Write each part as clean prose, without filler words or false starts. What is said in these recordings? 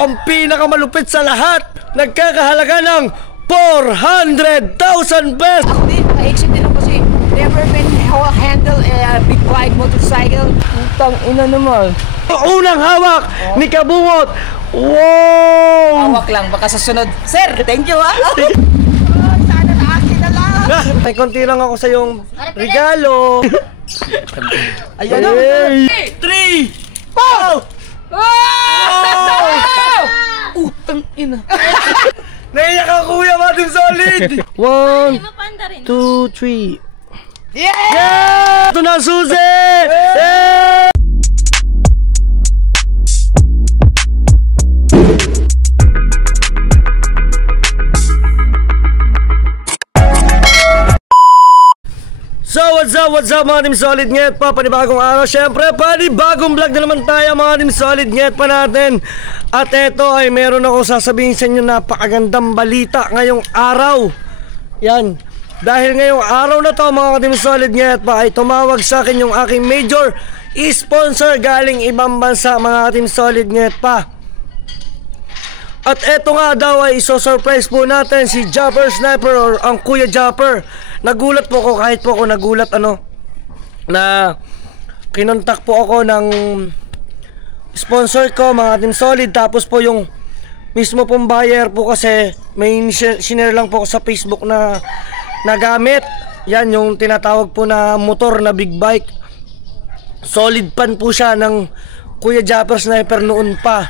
ang pinakamalupit sa lahat. Nagkakahalaga ng 400,000 pesos. Ako din, na-exit din ako kasi never been handle a big bike motorcycle. Utang ina naman. Unang hawak ni Kabungot. Wow! Hawak lang, baka sa sunod. Sir, thank you ha. Sana na akin na lang. May konti lang ako sa yung regalo. Ayan o. 3, 4! Utang ina. Naiyak ka kuya, Madam Solid! 1, 2, 3. Yeah! Ito na ang susi! Yeah! So what's up mga Team Solid Nyet pa, panibagong araw. Siyempre, panibagong vlog na naman tayo mga Team Solid Nyet pa natin. At eto ay meron ako sasabihin sa inyo napakagandang balita ngayong araw. Yan, dahil ngayong araw na to mga Team Solid Nyet pa ay tumawag sa akin yung aking major sponsor galing ibang bansa mga Team Solid Nyet pa. At eto nga daw ay iso-surprise po natin si Japper Sniper or ang Kuya Japper. Nagulat po ako, kahit po ako nagulat na kinontak po ako ng sponsor ko mga Team Solid. Tapos po yung mismo pong buyer po kasi may sinare lang po ako sa Facebook na nagamit. Yan yung tinatawag po na motor na big bike. Solid pan po siya ng Kuya Japper Sniper noon pa.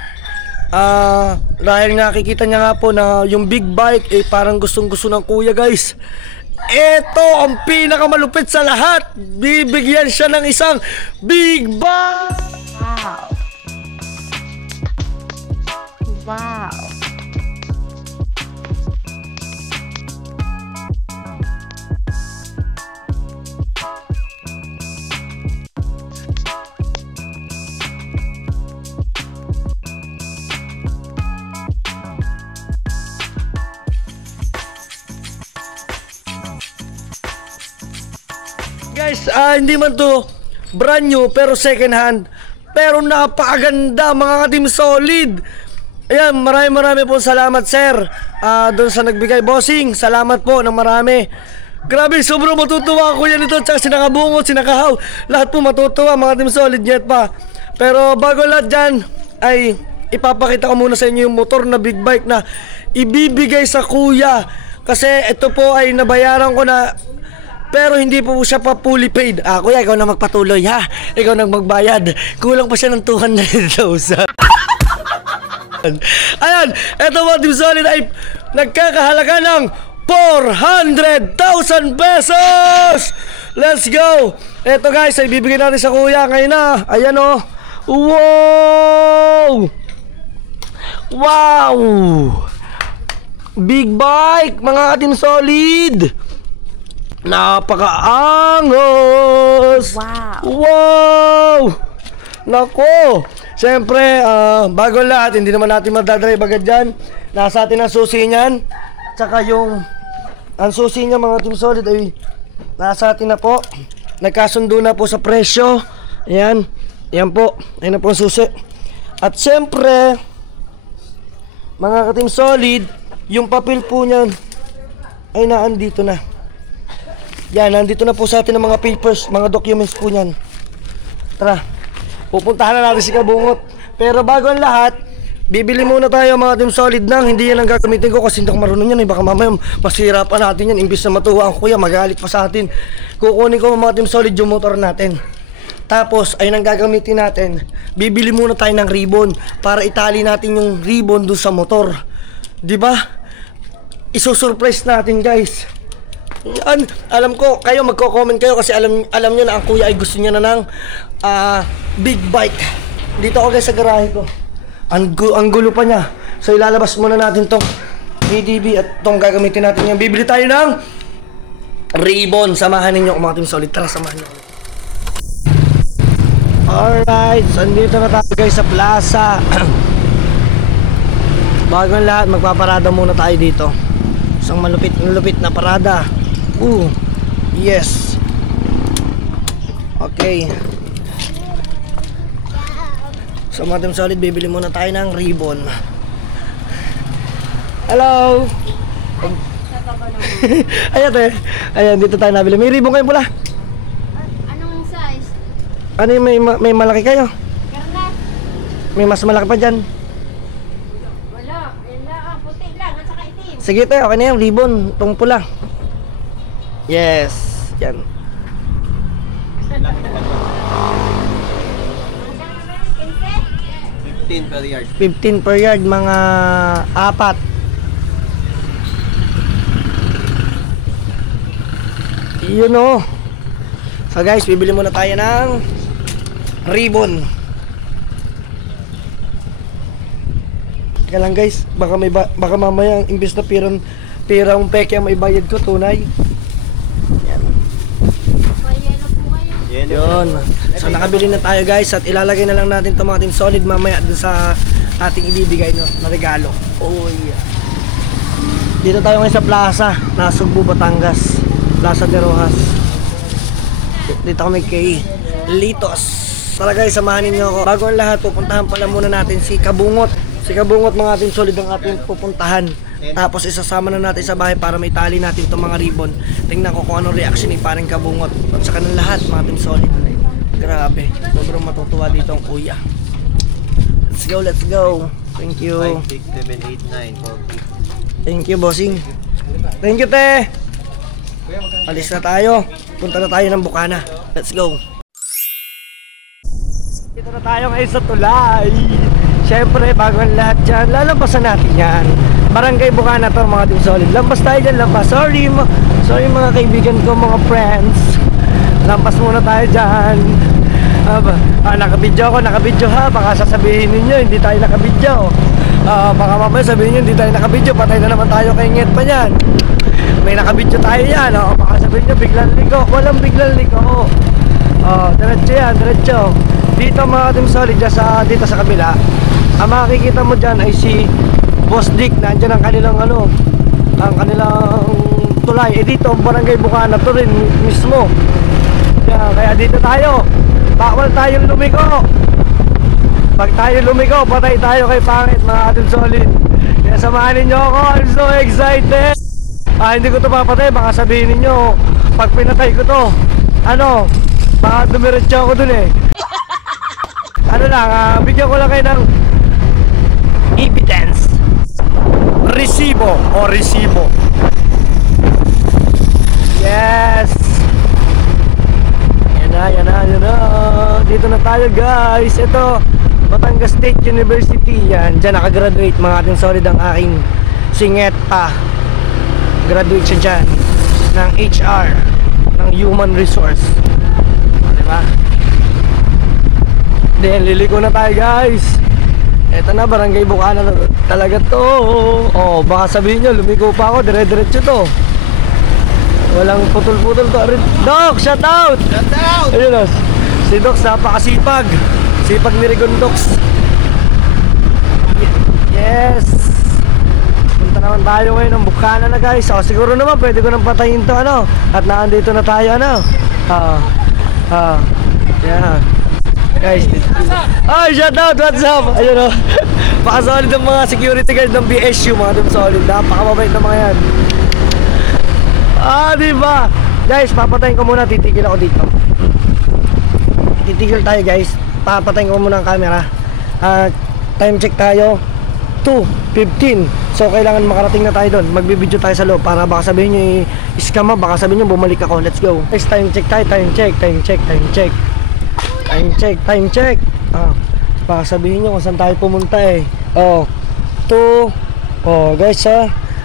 Dahil nakikita niya nga po na yung big bike parang gustong-gusto ng kuya guys. Ito ang pinakamalupit sa lahat. Bibigyan siya ng isang big bike. Wow. Wow. Guys, hindi man to brand new pero second hand. Pero napakaganda mga Team Solid. Ayan, marami po salamat sir. Doon sa nagbigay bossing, salamat po ng marami. Grabe, sobrang matutuwa ako yan ito. Tsaka sinakabungot, sinakahaw. Lahat po matutuwa mga Team Solid Nyet pa. Pero bago lahat dyan, ay ipapakita ko muna sa inyo yung motor na big bike na ibibigay sa kuya. Kasi ito po ay nabayaran ko na, pero hindi po siya pa fully paid. Kuya, ikaw na magpatuloy ha. Ikaw na magbayad. Kulang pa siya ng 200,000. Ayan, eto mga Team Solid ay nagkakahalaga ng 400,000 pesos. Let's go. Eto guys, ay bibigyan natin sa kuya ngayon na. Ayan o. Wow! Wow! Big bike mga Team Solid. Napakaangos! Wow! Wow! Nako! Siyempre, bago lahat, hindi naman natin madadrive agad dyan. Nasa atin ang susi niyan. Tsaka yung ang susi niya mga Team Solid ay nasa atin na po. Nagkasundo na po sa presyo. Ayan. Ayan po. Ayan na po ang susi. At siyempre, mga Team Solid, yung papel po niyan ay naandito na. Yan, nandito na po sa atin ang mga papers, mga documents po niyan. Tara, pupuntahan na natin si Kabungot. Pero bago ang lahat, bibili muna tayo mga Team Solid nang hindi yan ang gagamitin ko kasi hindi ako marunong yan. Baka mamaya masira pa natin yan. Imbis na matuwa ang kuya, magalit pa sa atin. Kukunin ko mga Team Solid yung motor natin. Tapos, ayun ang gagamitin natin. Bibili muna tayo ng ribbon para itali natin yung ribbon doon sa motor. Diba? Isusurprise natin guys. Yan, alam ko, kayo magko-comment kayo kasi alam nyo na ang kuya ay gusto niya na ng big bike. Dito ako guys sa garahe ko. Ang gulo pa niya. So ilalabas muna natin tong ADB at tong gagamitin natin yan. Bibili tayo ng ribbon. Samahan ninyo mga Team Solid. Tara, samahan nyo. Alright, so andito na tayo guys sa plaza. Bago ang lahat, magpaparada muna tayo dito. Isang malupit na parada. Yes. Okay. So mga Team Solid, bibili muna tayo ng ribbon. Hello. Ayan te. Ayan, dito tayo nabili. May ribbon kayong pula. Anong size? Ano yung may malaki kayo? Karna? May mas malaki pa dyan. Wala. Yan lang. Puti lang. At saka itim. Sige te, okay na yung ribbon. Itong pula. Yes. Yan. 15 per yard. 15 per yard, mga 4. Yun o. So guys, bibili muna tayo ng ribbon. Teka lang guys, baka mamaya imbes na pirang peke ang may bayad ko, tunay. Yan. Mayelo po kayo. Yun. So nakabili na tayo guys at ilalagay na lang natin itong mga solid mamaya dun sa ating ibibigay na regalo. Oh yeah. Dito tayo ngayon sa plaza, Nasugbu, Batangas. Plaza de Rojas. Dito kami kay Litos. Tara guys, samahan ninyo ako. Bago ang lahat, pupuntahan pala muna natin si Kabungot. Si Kabungot mga ating solid ang ating pupuntahan. Tapos isasama na natin sa bahay para may tali natin itong mga ribbon. Tingnan ko kung anong reaction ni parang Kabungot. At sa kanang lahat mga ating solid. Grabe, sobrang matutuwa dito ang kuya. Let's go, let's go. Thank you. 5, 6, 7, 8, 9, 40. Thank you, bossing. Thank you, te. Alis na tayo. Punta na tayo ng Bukana. Let's go. Dito na tayo ngayon sa tulay. Siyempre, bago ang lahat dyan, lalampasan natin yan. Barangay Bukana to mga team solid. Lampas tayo dyan, lampas. Sorry mga kaibigan ko, mga friends. Lampas muna tayo dyan. Nakabidyo ha. Baka sasabihin ninyo, hindi tayo nakabidyo. Baka mamaya sabihin nyo, hindi tayo nakabidyo. Patay na naman tayo kay Nget pa yan. May nakabidyo tayo yan. Baka sabihin nyo, biglang liko. Walang biglang liko. Diretso yan, diretso. Dito mga team solid, dito sa kabila. Ang makikita mo dyan ay si Boss Dick. Nandyan ang kanilang ang kanilang tulay. Dito ang Barangay Bukana to rin mismo. Kaya dito tayo. Bawal tayong lumiko. Pag tayo lumiko, patay tayo kay pangit mga ating solid. Kaya samahan ninyo ako. I'm so excited. Hindi ko to papatay. Baka sabihin ninyo, pag pinatay ko to, baka dumiretso ako dun eh. Bigyan ko lang kayo ng evidence. Resibo o resibo. Yes. Yan na. Dito na tayo guys. Ito, Batangas State University. Yan, dyan nakagraduate mga ating solid ang aking singet pa. Graduate siya dyan ng HR, ng Human Resource. Diba? Then liliko na tayo guys. Ito na, Barangay Bukana na talaga to. Baka sabihin nyo, lumiko pa ako, dire-diretso to. Walang putol-putol to. Doc, shout out! Shout out! Ayun o, si Doc napakasipag. Sipag ni Rigondox. Yes. Punta naman tayo ngayon ng Bukana na guys. Siguro naman pwede ko nang patayin to at naandito na tayo yeah. Guys, shout out, what's up? Ayun o, pakasolid ang mga security guard ng BSU mga team solid. Napakamabait na mga yan. Diba? Guys, papatayin ko muna, titigil ako dito. Titigil tayo guys. Papatayin ko muna ang camera. Time check tayo 2:15. So kailangan makarating na tayo doon. Magbibideo tayo sa loob para baka sabihin nyo scam, baka sabihin nyo bumalik ako. Let's go. Guys, time check tayo. Time check. Baka sabihin nyo kung saan tayo pumunta eh. 2. Guys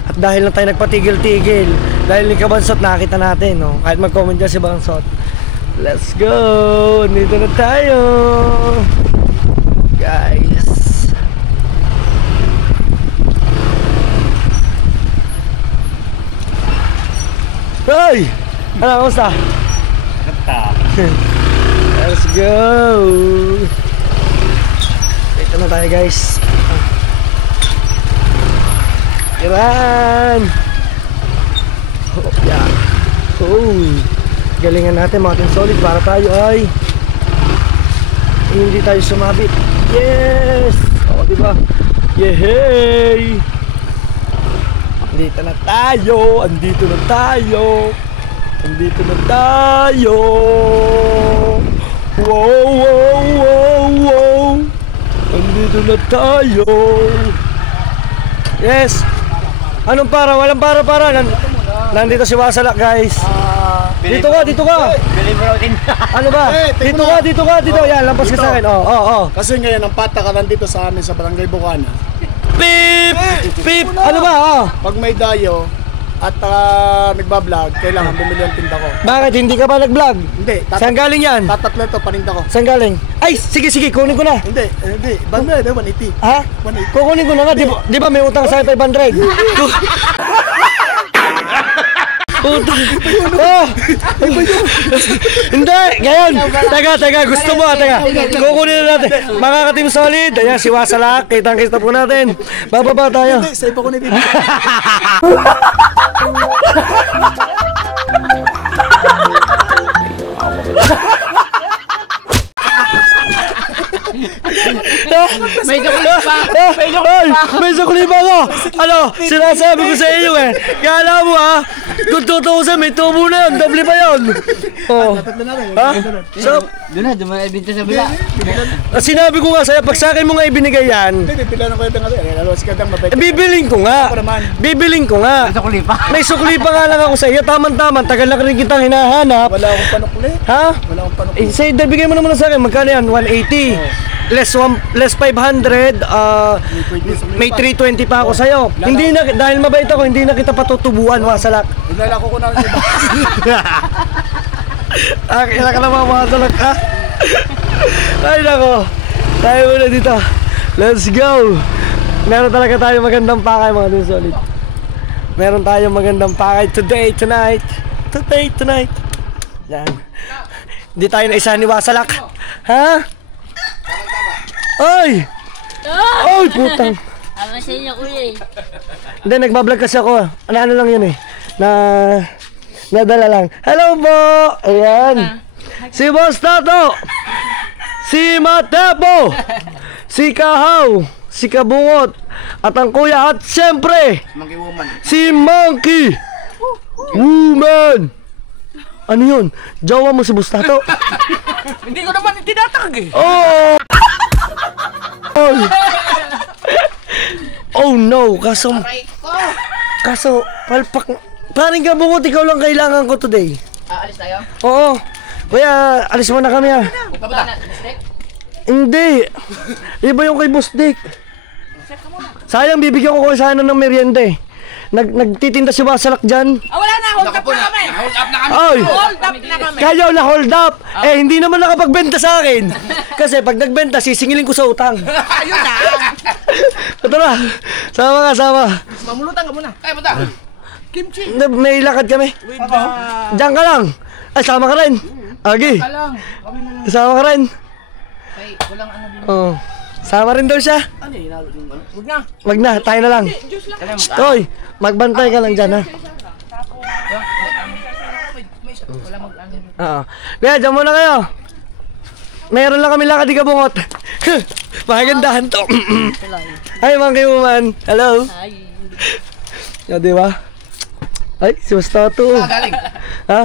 at dahil lang tayo nagpatigil-tigil, dahil ni Kabansot nakita natin kahit mag-comment dyan si Bansot. Let's go. Dito na tayo guys. Hey! Kamusta? Let's go. Dito na tayo guys. Iran. Yeah. Galingan natin mga ating solid para tayo ay hindi tayo sumabit. Yes. Diba? Yehey. Andito na tayo. Andito na tayo. Andito na tayo. Wow, wow, wow, wow. Andito na tayo. Yes. Anong para? Walang para. Nandito si Wasalak, guys. Dito ka. Bilhin mo raw din. Ano ba? Dito ka. Yan, lampas ka sa akin. Oh. Kasi ngayon ang patakaran dito sa amin sa Barangay Bukana. Pip! Ano ba? Pag may dayo at nagbablog, kailangan bumili ang tinda ko. Bakit? Hindi ka pa nag-vlog? Hindi. Saan galing yan? Tatatlo ito, paninda ko. Saan galing? Ay, sige, kunin ko na. Hindi. Banda, 180. Ha? Kukunin ko na nga. Di ba may utang sa 500? Utang. Hindi, ngayon. Teka, gusto mo. Kukunin na natin. Mga ka-Team Solid, ayan si Wasalak. Kitang-kita po natin. Bababa tayo. Hindi, sa iba ko na dito. May sukli pa. May sukli pa ako. Ano, sinasabi ko sa iyo eh. Kala mo ha, kung tutuusan may tubo na yun, doble pa yun. Oh. Ha? So, Doon na ibinta sa bila. sinabi ko nga sa'yo, pag sa akin mo nga ibinigay yan, Hindi, pila na ko yung tinga. Alam, sikadang mabait. bibiling ko nga. Sukli pa. May sukli pa nga lang ako sa iyo. Tama-tama, tagal na rin kitang hinahanap. Wala akong panukli. Ha? Wala akong panukli. Eh, say, bigay mo naman sa akin. Magkano yan? 180. Less 500. May 320 pa ako sa'yo. Hindi na, dahil mabait ako, hindi na kita patutubuan, Wasalak. Nilalako ko na lang iba. Kailan ka naman, Wasalak, ha? Ay, nako. Tayo muna dito. Let's go. Meron talaga tayo magandang pakay, mga Team Solid. Meron tayong magandang pakay tonight. Yan. Hindi tayo na isa ni Wasalak. Ha? Ay! Ay, putang. Ama sa inyo, kuya eh. Hindi, nagbablog kasi ako. Ano lang yun eh. Nadala lang. Hello po! Ayan. Si Boss Tato. Si Matepo. Si Kahaw. Si Kabungot. At ang kuya. At siyempre, Monkey woman. si Monkey Woman. Ano yun? Jowa mo si Boss Tato? Hindi ko naman itinatag eh. Oh! Oh no, kaso palpak. Paring Kabungot, ikaw lang kailangan ko today. Alis tayo? Oo. Kuya, alis mo na kami ha. Kapunta na. Mistake? Hindi. Iba yung kay Boss Dick. Sayang, bibigyan ko sana ng merienda eh. Nagtitinda si Wasalak dyan. Wala na. Hold up na kami. Ay! Hold up na kami. Kayo na hold up. Eh, hindi naman nakapagbenta sa akin. Kasi pag nagbenta, sisingilin ko sa utang. Ayun na. Ito na. Sama. Mamulutan ka muna. Ay, punta. Kimchi. May lakad kami. Diyan ka lang. Ay, sama ka rin. Agi. Lang. Sama ka rin. Ay, walang ano din. Oo. Sama rin daw siya. Ano yun? Huwag na. Wag na, tayo na lang. Juice lang. Hoy, magbantay ka lang dyan ha. Wala mag-ano. Oo. Kaya, dyan muna kayo. Meron lang kami lakad di Kabungot. Magandahan to. Hi, Monkey Woman. Hello. Ay. O, di ba? Ay, si Bastato. Galing. Ha?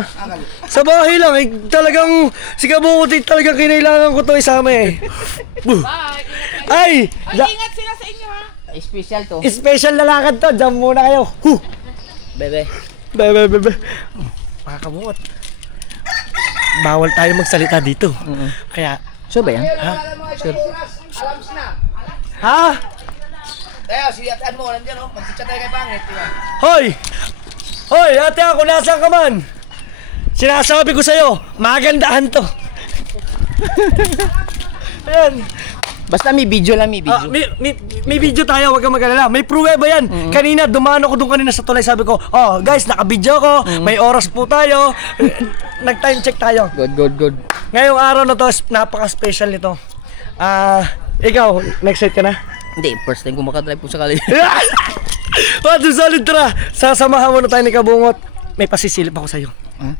Sa bahay lang, eh, talagang si Kabungot, eh, talagang kinailangan ko to isama eh. Ay! Ingat sila sa inyo ha. Special to. Special na lakad to, dyan muna kayo. Bebe. Bebe. Mga Kabungot. Bawal tayo magsalita dito. Kaya, Sure ba yan? ha? Sure. Ha? Tayo, si atan mo, nandiyan o. Mag-chat tayo kay Pangit. Hoy! Hoy, ate ako, nasaan ka man? Sinasabi ko sa'yo, magandahan to. Ayan. Basta may video lang, may Ah, may video tayo, wag kang mag-alala. May pruweba yan. Kanina, dumaan ako doon kanina sa tulay. Sabi ko, oh guys, naka-video ko. May oras po tayo. Nag-time check tayo. Good. Ngayong araw na to, napaka-special nito. Ikaw, next set ka na? Hindi, first time ko makadrive po sa kali. What is solid, tara. Sasamahan mo na tayo ni Kabungot. May pasisilip ako sa'yo. Huh?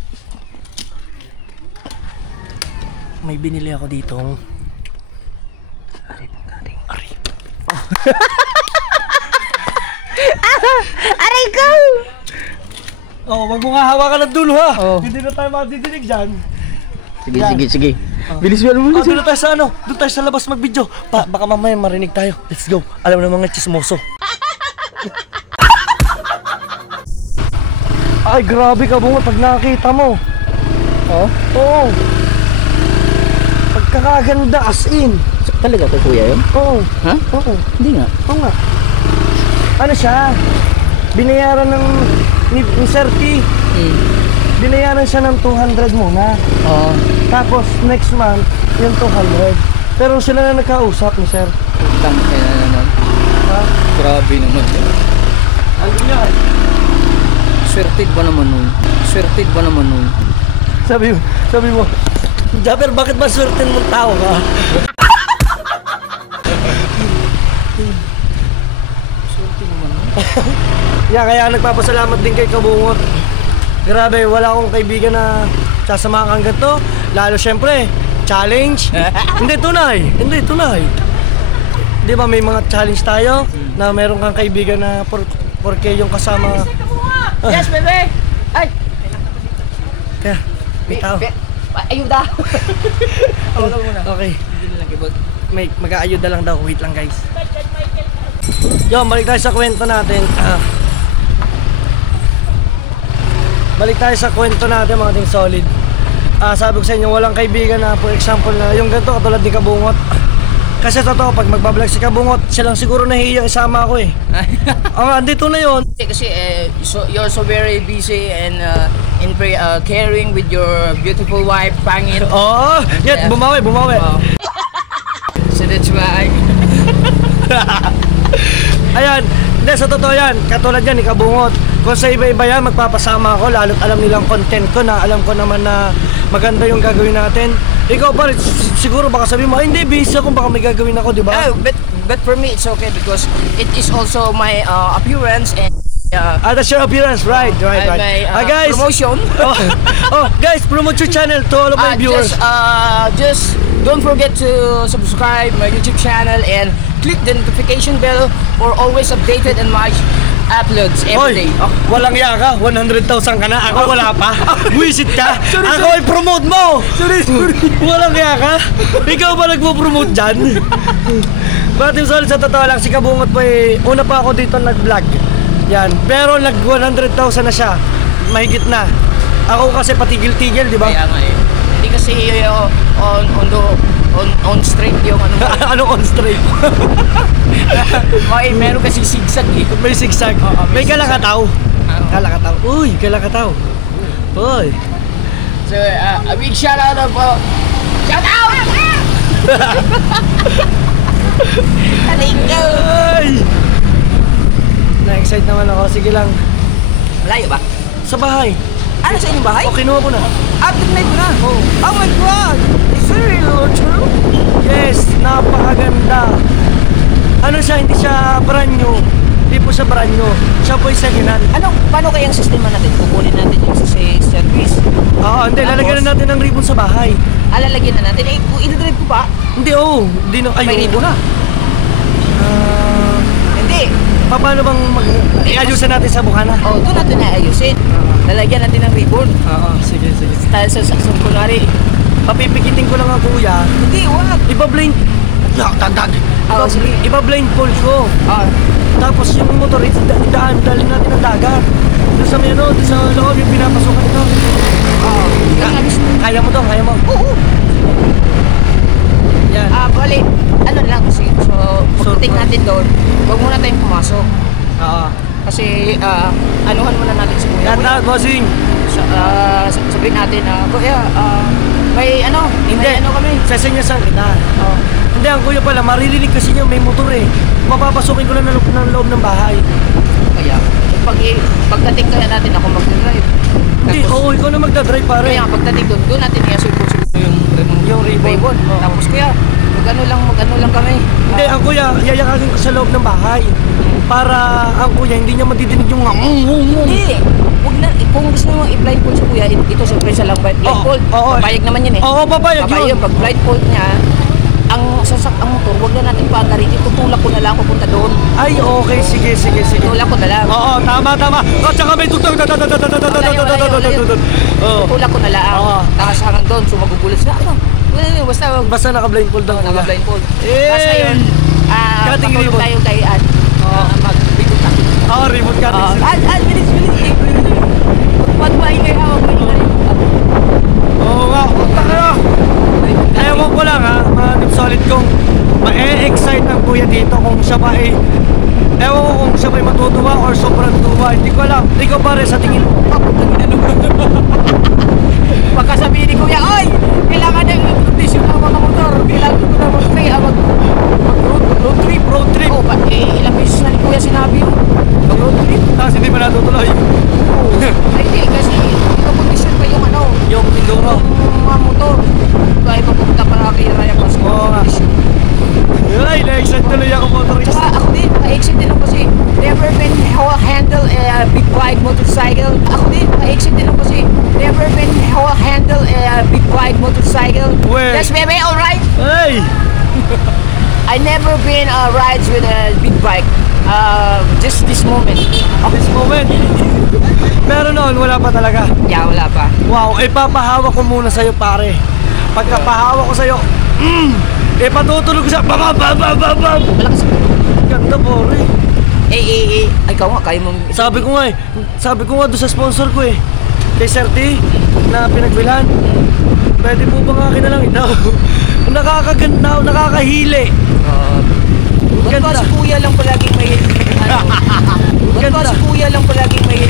May binili ako dito. Ari. Aray ko! Oh, wag mo nga hawakan ng dulo ha. Oh. Hindi na tayo madidinig dyan. Sige, Yan. sige. Bilis mo, Oh, doon na tayo sa ano? Doon tayo sa labas mag-video. Baka mamaya marinig tayo. Let's go. Alam na mga chismoso. Ay, grabe ka bunga pag nakakita mo. Oh? Oo. Pagkakaganda as in. Talaga kay kuya yun? Oo. Ha? Oo. Hindi nga. Oo nga. Ano siya? Binayaran ng ni Sir T. Binayaran siya ng 200 muna. Oo. Tapos next month, yung 200. Pero sila na nagkausap ni Sir. Tangkay na naman. Ha? Grabe naman yun. Ano yan? Swertid ba naman nun? Swertid ba naman nun? Sabi mo, Japper, bakit ba certain mong tao ka? Yeah, kaya nagpapasalamat din kay Kabungot. Grabe, wala akong kaibigan na sasama kang ganito. Lalo syempre, challenge. Hindi, tunay. Di ba may mga challenge tayo na meron kang kaibigan na porke yung kasama. Yes, bebe! Ay! Kaya, may tao. Ayuda! Wala muna. Okay. Hindi na lang kibot. May mag-aayuda lang daw. Wait lang, guys. Yo, balik tayo sa kwento natin. Balik tayo sa kwento natin, mga ting solid. Sabi ko sa inyo, walang kaibigan na, for example, na yung ganito katulad ni Kabungot. Kasi totoo, pag magbablog si Kabungot, siya lang siguro nahihiyang isama ako eh. Andito na yun. Kasi you're so very busy and caring with your beautiful wife, Pangit. Oo, yan, bumawi. So that's why. Ayan, hindi, sa totoo yan, katulad yan ni Kabungot. Kung sa iba-iba yan, magpapasama ako, lalo't alam nilang content ko na alam ko naman na maganda yung gagawin natin. Ikaw pa rin, siguro baka sabihin mo, ay hindi, busy ako, baka may gagawin ako, di ba? But for me, it's okay because it is also my appearance and That's your appearance, right. my Guys, promotion. Guys, promote your channel to all of my viewers. Just don't forget to subscribe my YouTube channel and click the notification bell for always updated on my uploads every day. Walang iya ka, 100,000 ka na, ako wala pa. Wisit ka, ako ay promote mo. Sorry. Walang iya ka, ikaw ba nagpo-promote dyan? But solid, sa totoo lang, si Kabungot po eh, una pa ako dito nag-vlog. Yan, pero nag 100,000 na siya, mahigit na. Ako kasi patigil-tigil, di ba? Kaya nga eh. Hindi kasi on straight yung ano. Ano on straight? Meron kasi sigsag eh. May sigsag. May kalakataw. Kalakataw. Uy, kalakataw. Uy. So, a big shout out po. Shout out! Talingo! Ay! Na-excite naman ako. Sige lang. Malayo ba? Sa bahay. Ano sa inyong bahay? O, kinuha ko na. Night mo na? Oh my God! Is it really true? Yes, napakaganda. Ano siya, hindi siya brand new. Hindi po siya brand new. Siya po yung second-hand. Paano kaya ang sistema natin? Kukunin natin yung sa service. Oo, hindi. Lalagyan na natin ng ribbon sa bahay. Lalagyan na natin. Kung idadrive ko pa, Hindi, Hindi na. may ribbon na. Hindi. Paano bang i-ayusan natin sa bukana? Doon natin naayusin. Lalagyan natin ng ribbon. Oo, sige. Tayo sa kunwari. Papipikitin ko lang ang kuya. Hindi, wag. Iba-blind. Sige. Iba-blindfold ko. Tapos yung motor, dalhin natin ang dagat. Doon sa may doon sa loob yung pinapasukan ito. Kaya mo to, kaya mo. Oo. Yan. Bali, ano lang kasi. So, pagdating natin doon, huwag muna tayong pumasok. Oo. Kasi, anuhan muna natin si Kuya. Yan na, bossing. Sabihin natin na, Kuya, may kami. Sasenyasan kita. Hindi, ang kuya pala, maririnig kasi niya may motor eh. Mapapasukin ko lang ng loob ng bahay. Kaya, pagdating kaya natin ako mag-drive. Hindi, ikaw na magdadrive pare. Kaya pagdating doon natin i-assume yung ribbon. Tapos kuya, mag-ano lang kami. Hindi, ang kuya, yayakakin ko sa loob ng bahay. Para ang kuya, hindi niya madidinig yung Hindi. Huwag na, kung gusto mo i-blindfold sa kuya, ito siyempre siya lang blindfold. Oo. Papayag naman yun eh. Oo, papayag yun. Pag blindfold niya, ang ang motor, huwag na natin paagarin. Tutulak ko na lang papunta doon. Ay, okay. Sige. Tutulak ko na lang. Oo, tama. At saka may tutong. Oo. Tutulak ko na lang. Oo. Tapos hanggang doon, so magugulat sila. Ano? Basta naka-blindfold lang. Naka-blindfold. Eh. Tapos ngayon, Cutting patulog ribbon. tayo kay Ad. Mag-remote cutting. Oo, remote cutting. Bilis. Huwag maingay, huwag maingay. Oo nga. Ewan ko lang ha, mga Team Solid, kung ma-excite ang kuya dito kung siya ba ay ewan ko kung siya ba ay matutuwa or sobrang tuwa. Hindi ko alam. Ikaw pare, sa tingin mo. Pagka sabihin ni Kuya, oy, kailangan ng condition ng mga motor. Kailangan ko na mag-road trip. Oh, ilang beses na ni Kuya sinabi yun. Mag-road trip. Tapos hindi pa natutuloy. Ay, hindi, kasi ito-condition pa yung ano, Yung Enduro. yung mga motor. Kaya papunta para kay Raya Pasco. Oo nga. Ay, na-excite tuloy ako motorist. Tsaka ako din, naka-exit din ako kasi never been handle a big bike motorcycle. Ako din, naka-exit din ako kasi never been handle a big bike motorcycle. Well. Yes, baby, alright? Hey! I never been rides with a big bike. Just this moment. This moment. Pero noon, wala pa talaga. Yeah, wala pa. Wow, ipapahawak ko muna sa'yo pare. Pagkapahawak ko sa'yo, ipatutulog ko sa bam. Malakas. Ganda pare. Ay, ikaw nga, kaya mong... Sabi ko nga doon sa sponsor ko kay Sir T, na pinagbilhan. Pwede po ba nga akin na lang ito? Nakakaganda, nakakahili. Ba't ba si Kuya lang palaging may... Ba't ba si Kuya lang palaging may...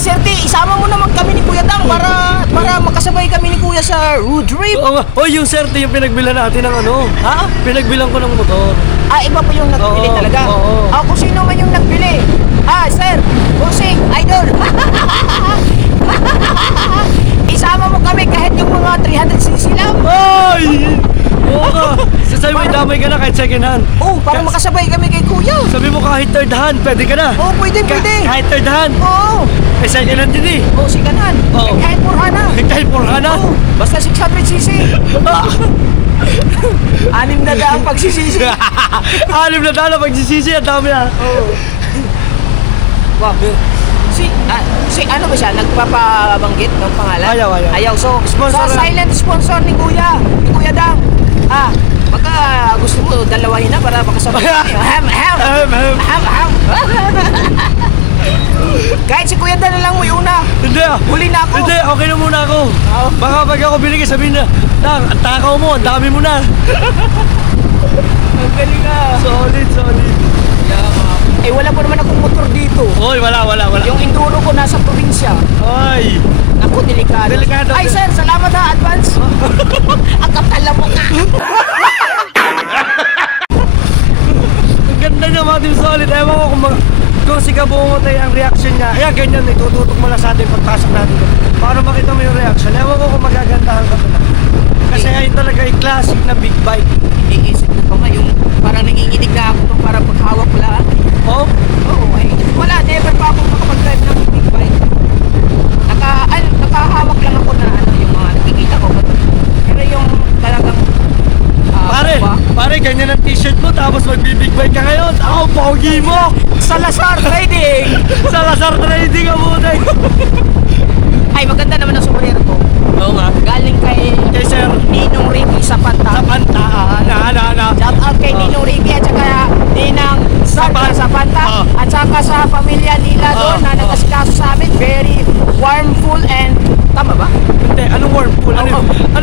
Sir T, isama mo naman kami ni Kuya Dang para makasabay kami ni Kuya sa road trip. Oo nga. Oh, yung Sir T, yung pinagbilhan natin ng ano. Ha? Pinagbilan ko ng motor. Iba pa yung nagbili Oo, talaga. oo. Kung sino man yung nagbili. Sir, Bossing, Idol. Isama mo kami kahit yung mga 300cc lang. Ay! Oo ka. Sasabi mo, damay ka na kahit second hand. Para makasabay kami kay Kuya. Sabi mo kahit third hand, pwede ka na. Pwede. Kahit third hand. Oo. Second hand din Sikanan. Oo. Kahit purhana. Kahit purhana. Basta 600cc. 6 na daang pagsisisi. 6 na dala pagsisisi, ang dami Wow. Si ano ba siya? Nagpapabanggit ng pangalan? Ayaw. So Sponsor lang. silent sponsor ni Kuya Dang. Baka gusto mo dalawahin na para makasabay. Ham. Kahit si Kuya Dang na lang mo yung una. Hindi Huli na ako. Hindi, okay na muna ako. Baka pag ako binigay, sabihin na, Dang, ang takaw mo, ang dami mo na. Ang galing Solid. Wala pa naman akong motor dito. Oy, wala. Yung Enduro ko nasa probinsya. Ay. Ako, delikado. Ay, sir, salamat ha, advance. Ang kapal mo ka. Ang ganda niya, mga Team Solid. Ewan ko kung si Kabungotay ang reaction niya. Ayan, ganyan, itututok mo lang sa atin pagpasok natin. Para makita mo yung reaction. Ewan ko kung magagandahan ka pala. Kasi ayun talaga yung classic na big bike. Iisip ko pa nga yung parang nanginginig na ako nung parang paghawak ko lang. Oh? Oo, wala, never pa ako makapag-drive ng big bike. Nakahawak lang ako na yung mga nakikita ko. Pero yung talagang Pare, ganyan ang t-shirt mo tapos magbibig bike ka ngayon. Ako, pogi mo! Salazar Trading! Salazar Trading ang buday! Ay, maganda naman ang sombrero ko. Oo nga. Galing kay Sir Ninong Ricky sa Panta. Shout out kay Ninong Ricky at saka Ninang Santa sa Panta. At saka sa pamilya nila doon na nag-asikaso sa amin. Very warmful and... Tama ba? Hindi, anong warmful? Ano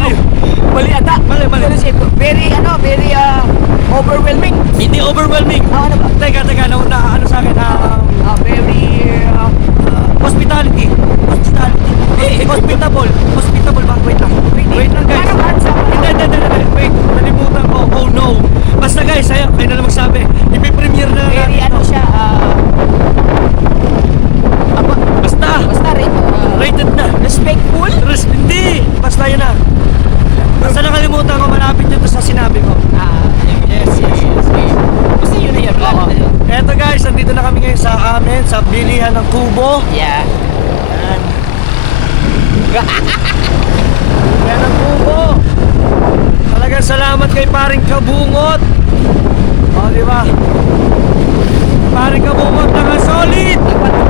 yun? Mali ata. Mali. Very overwhelming. Hindi overwhelming. Ano ba? Teka, ano sa akin? Very... Hospitality. Hospitable ba? Wait lang guys. Parang hard sa... Hindi. Wait, nalimutan ko. Oh no. Basta guys, kayo na lang magsabi. Ipipremiere na Very ano siya... Basta rated na. respectful? Hindi. Basta yun na. Basta nakalimutan ko, malapit yun to sa sinabi ko. Yes. Basta yun na yun. Eto guys, nandito na kami ngayon sa amin, sa bilihan ng kubo. Yeah. Yan. Yan ang bumo. Talagang salamat kay paring Kabungot. O, di ba? Paring Kabungot na solid.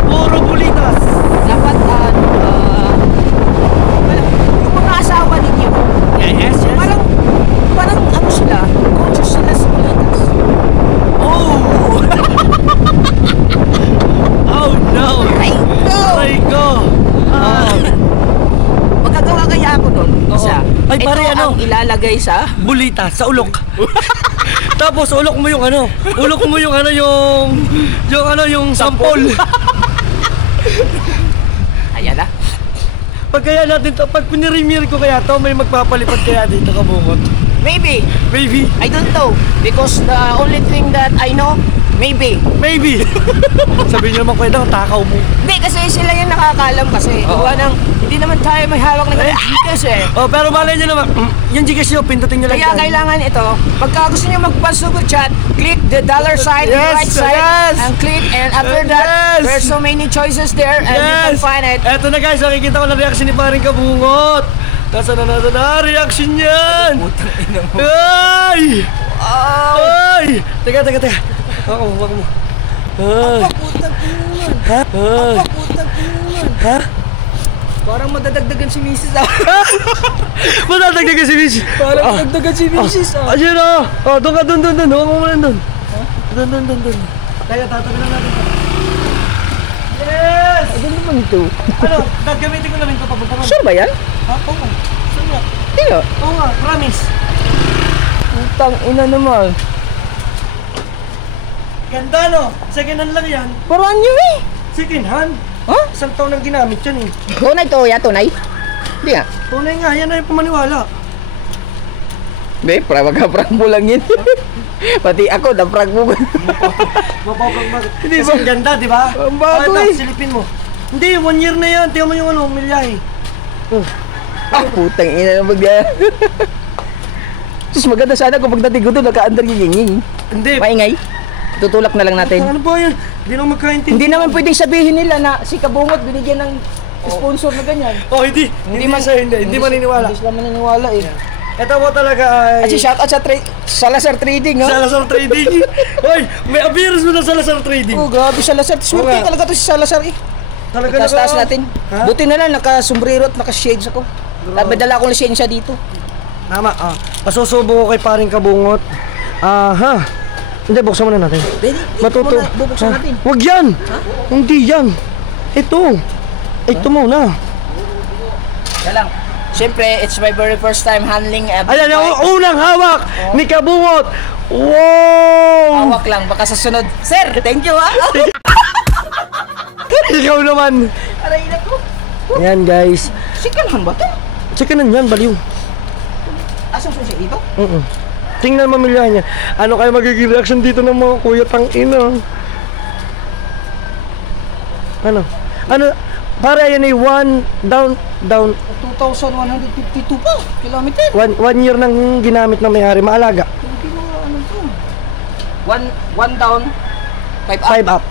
Puro bulitas. Dapat, yung mga asawa ninyo, Yes. parang ano sila, conscious sila sa bulitas. Oh! Oh no! Aray ko! Magagawa kaya ako doon, isa. Ay, Ito pare, ano? ang ilalagay sa... Bulita sa ulok. Tapos ulok mo yung ano? Ulok mo yung ano yung sampol. Ayan na. Pag kaya natin to, pag pinirimir ko kaya to, may magpapalipad kaya dito, Kabungot. Maybe. Maybe. I don't know. Because the only thing that I know, maybe. Maybe. Sabihin niyo naman kwenta, takaw mo. Hindi, kasi sila yung nakakalam kasi. Oo. Hindi naman tayo may hawak ng Gcash eh. Oh, pero malay niyo naman, yung Gcash niyo, pindutin niyo lang. Kaya yan. kailangan ito, pagka gusto nyo magpa-super chat, click the dollar sign, the Yes, right side, yes. and click, and after that, Yes. there's so many choices there, and you can find it. Eto na guys, nakikita ko na reaction ni paring Kabungot. Nasa na reaction niyan. Ay! Ay! Teka. Wako mo. Ay. Ha? Ha? Parang madadagdagan si Mrs. Madadagdagan si Miss. Parang madadagdagan si Mrs. Ayun na. Oh, doon ka, doon. Huwag mo muna doon. Doon. Kaya tatabi lang natin. Yes! Ano naman ito? Ano? Gagamitin ko namin ito papunta man. Sure ba yan? Ha? Oo nga. Sure nga. Hindi. Oo nga, promise. Utang ina naman. Ganda no? Second hand lang yan. Parang nyo eh. Second hand? Ha? Isang taon nang ginamit yan eh. Tunay to, ya tunay. Hindi nga. Tunay nga, yan na yung pamaniwala. Hindi, prank mo lang yun. Pati ako, na-prank mo. Mapapag bakit? Hindi Kasi ba? ang ganda, di ba? Ang bago ito, eh. silipin mo. Hindi, 1 year na yan. Tingnan mo yung ano, milyahe. Putang ina naman yan. Sus, maganda sana kung pagdating ko doon, naka-under yung Hindi. Maingay. Tutulak na lang natin. Ano ba yan? Hindi naman magkaintindi. Hindi naman pwedeng sabihin nila na si Kabungot binigyan ng sponsor na ganyan. Oh, hindi. Hindi maniniwala. Hindi sila maniniwala eh. Ito mo talaga ay... At si shoutout sa Salazar Trading ha. Salazar Trading. Hoy, may appearance mo na Salazar Trading. Oh, grabe Salazar. Swerte nga. talaga to si Salazar eh. Talaga Taas-taas natin. Ha? Buti na lang, naka-sombrero at naka-shades ako. May dala akong lisensya dito. Tama, pasusubo ko kay paring Kabungot. Aha. Hindi, buksan muna natin. Matuto. Bubuksan natin. Huwag yan! Hindi yan. Ito. Ito muna. Kaya lang. Siyempre, it's my very first time handling a Ayan, yung unang hawak ni Kabungot. Wow! Hawak lang, baka sa sunod. Sir, thank you ha. Ikaw naman. Aray na ko. Ayan, guys. Sikalhan ba ito? Chikanan yan, baliw. Asang susi ito? Tingnan mamilya niya. Ano kayo magiging reaction dito ng mga kuya tang-ina? Ano? Para yan ay 1 down. 2,152 pa. Kilometer. 1 year nang ginamit ng may-ari. Maalaga. Hindi mo ano to. 1 down, 5 up. 5 up.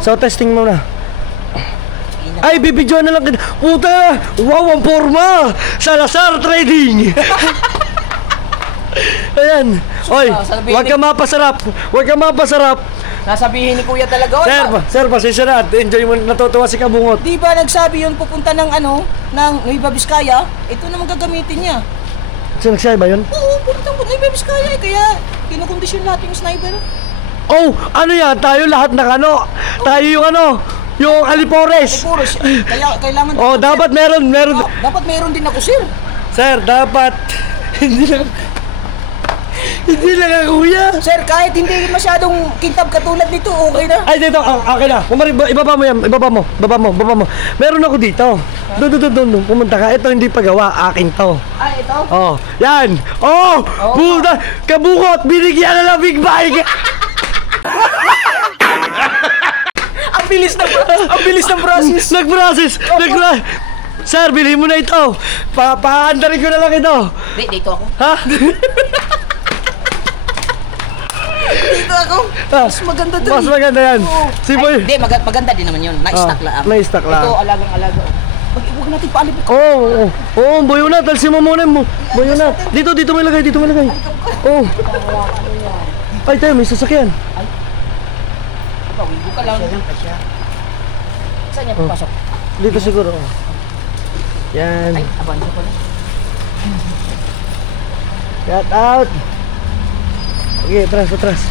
So, testing mo na. Ay, bibidyoan na lang kita. Puta! Wow, ang forma! Salazar Trading! Ayan. Oy, huwag ka mapasarap. Nasabihin ni Kuya talaga. Sir, pasensya na. Enjoy mo, natutuwa si Kabungot. Di ba nagsabi yun pupunta ng ng Nueva Vizcaya? Ito naman gagamitin niya. Sino nagsabi ba yun? Oo, pupunta po Nueva Vizcaya kaya kinukondisyon natin yung sniper. Oh, ano yan? Tayo lahat tayo yung Alipores. Puro kaya kailangan Oh, dapat meron. dapat meron din ako, sir. Sir, dapat hindi lang ako, kuya. Sir, kahit hindi masyadong kintab katulad nito, okay na. Ay, dito, okay na. Ibaba mo yan, ibaba mo. Meron ako dito. Doon, pumunta ka. Ito hindi pagawa, akin to. Ay, ito? Oh, yan. Oh, puta, Kabungot, binigyan na lang big bike. Ang bilis ng process. Nag-process. Sir, bilhin mo na ito. Paandarin ko na lang ito. Dito ako. Ha? Dito ako. Mas maganda Mas maganda yan. Oo. Si Boy. Hindi, maganda din naman yun. Na-stock lang. Na-stock lang. Ito, alagang-alaga. Huwag natin paalipin. Oo, buyo na. Talsin mo muna mo. Buyo na. Dito may lagay. Oo. Ay, tayo, may sasakyan. Pawin ka lang. Saan niya papasok? Dito siguro. Yan. Ay, abanso ko na. Get out. Okay, atras.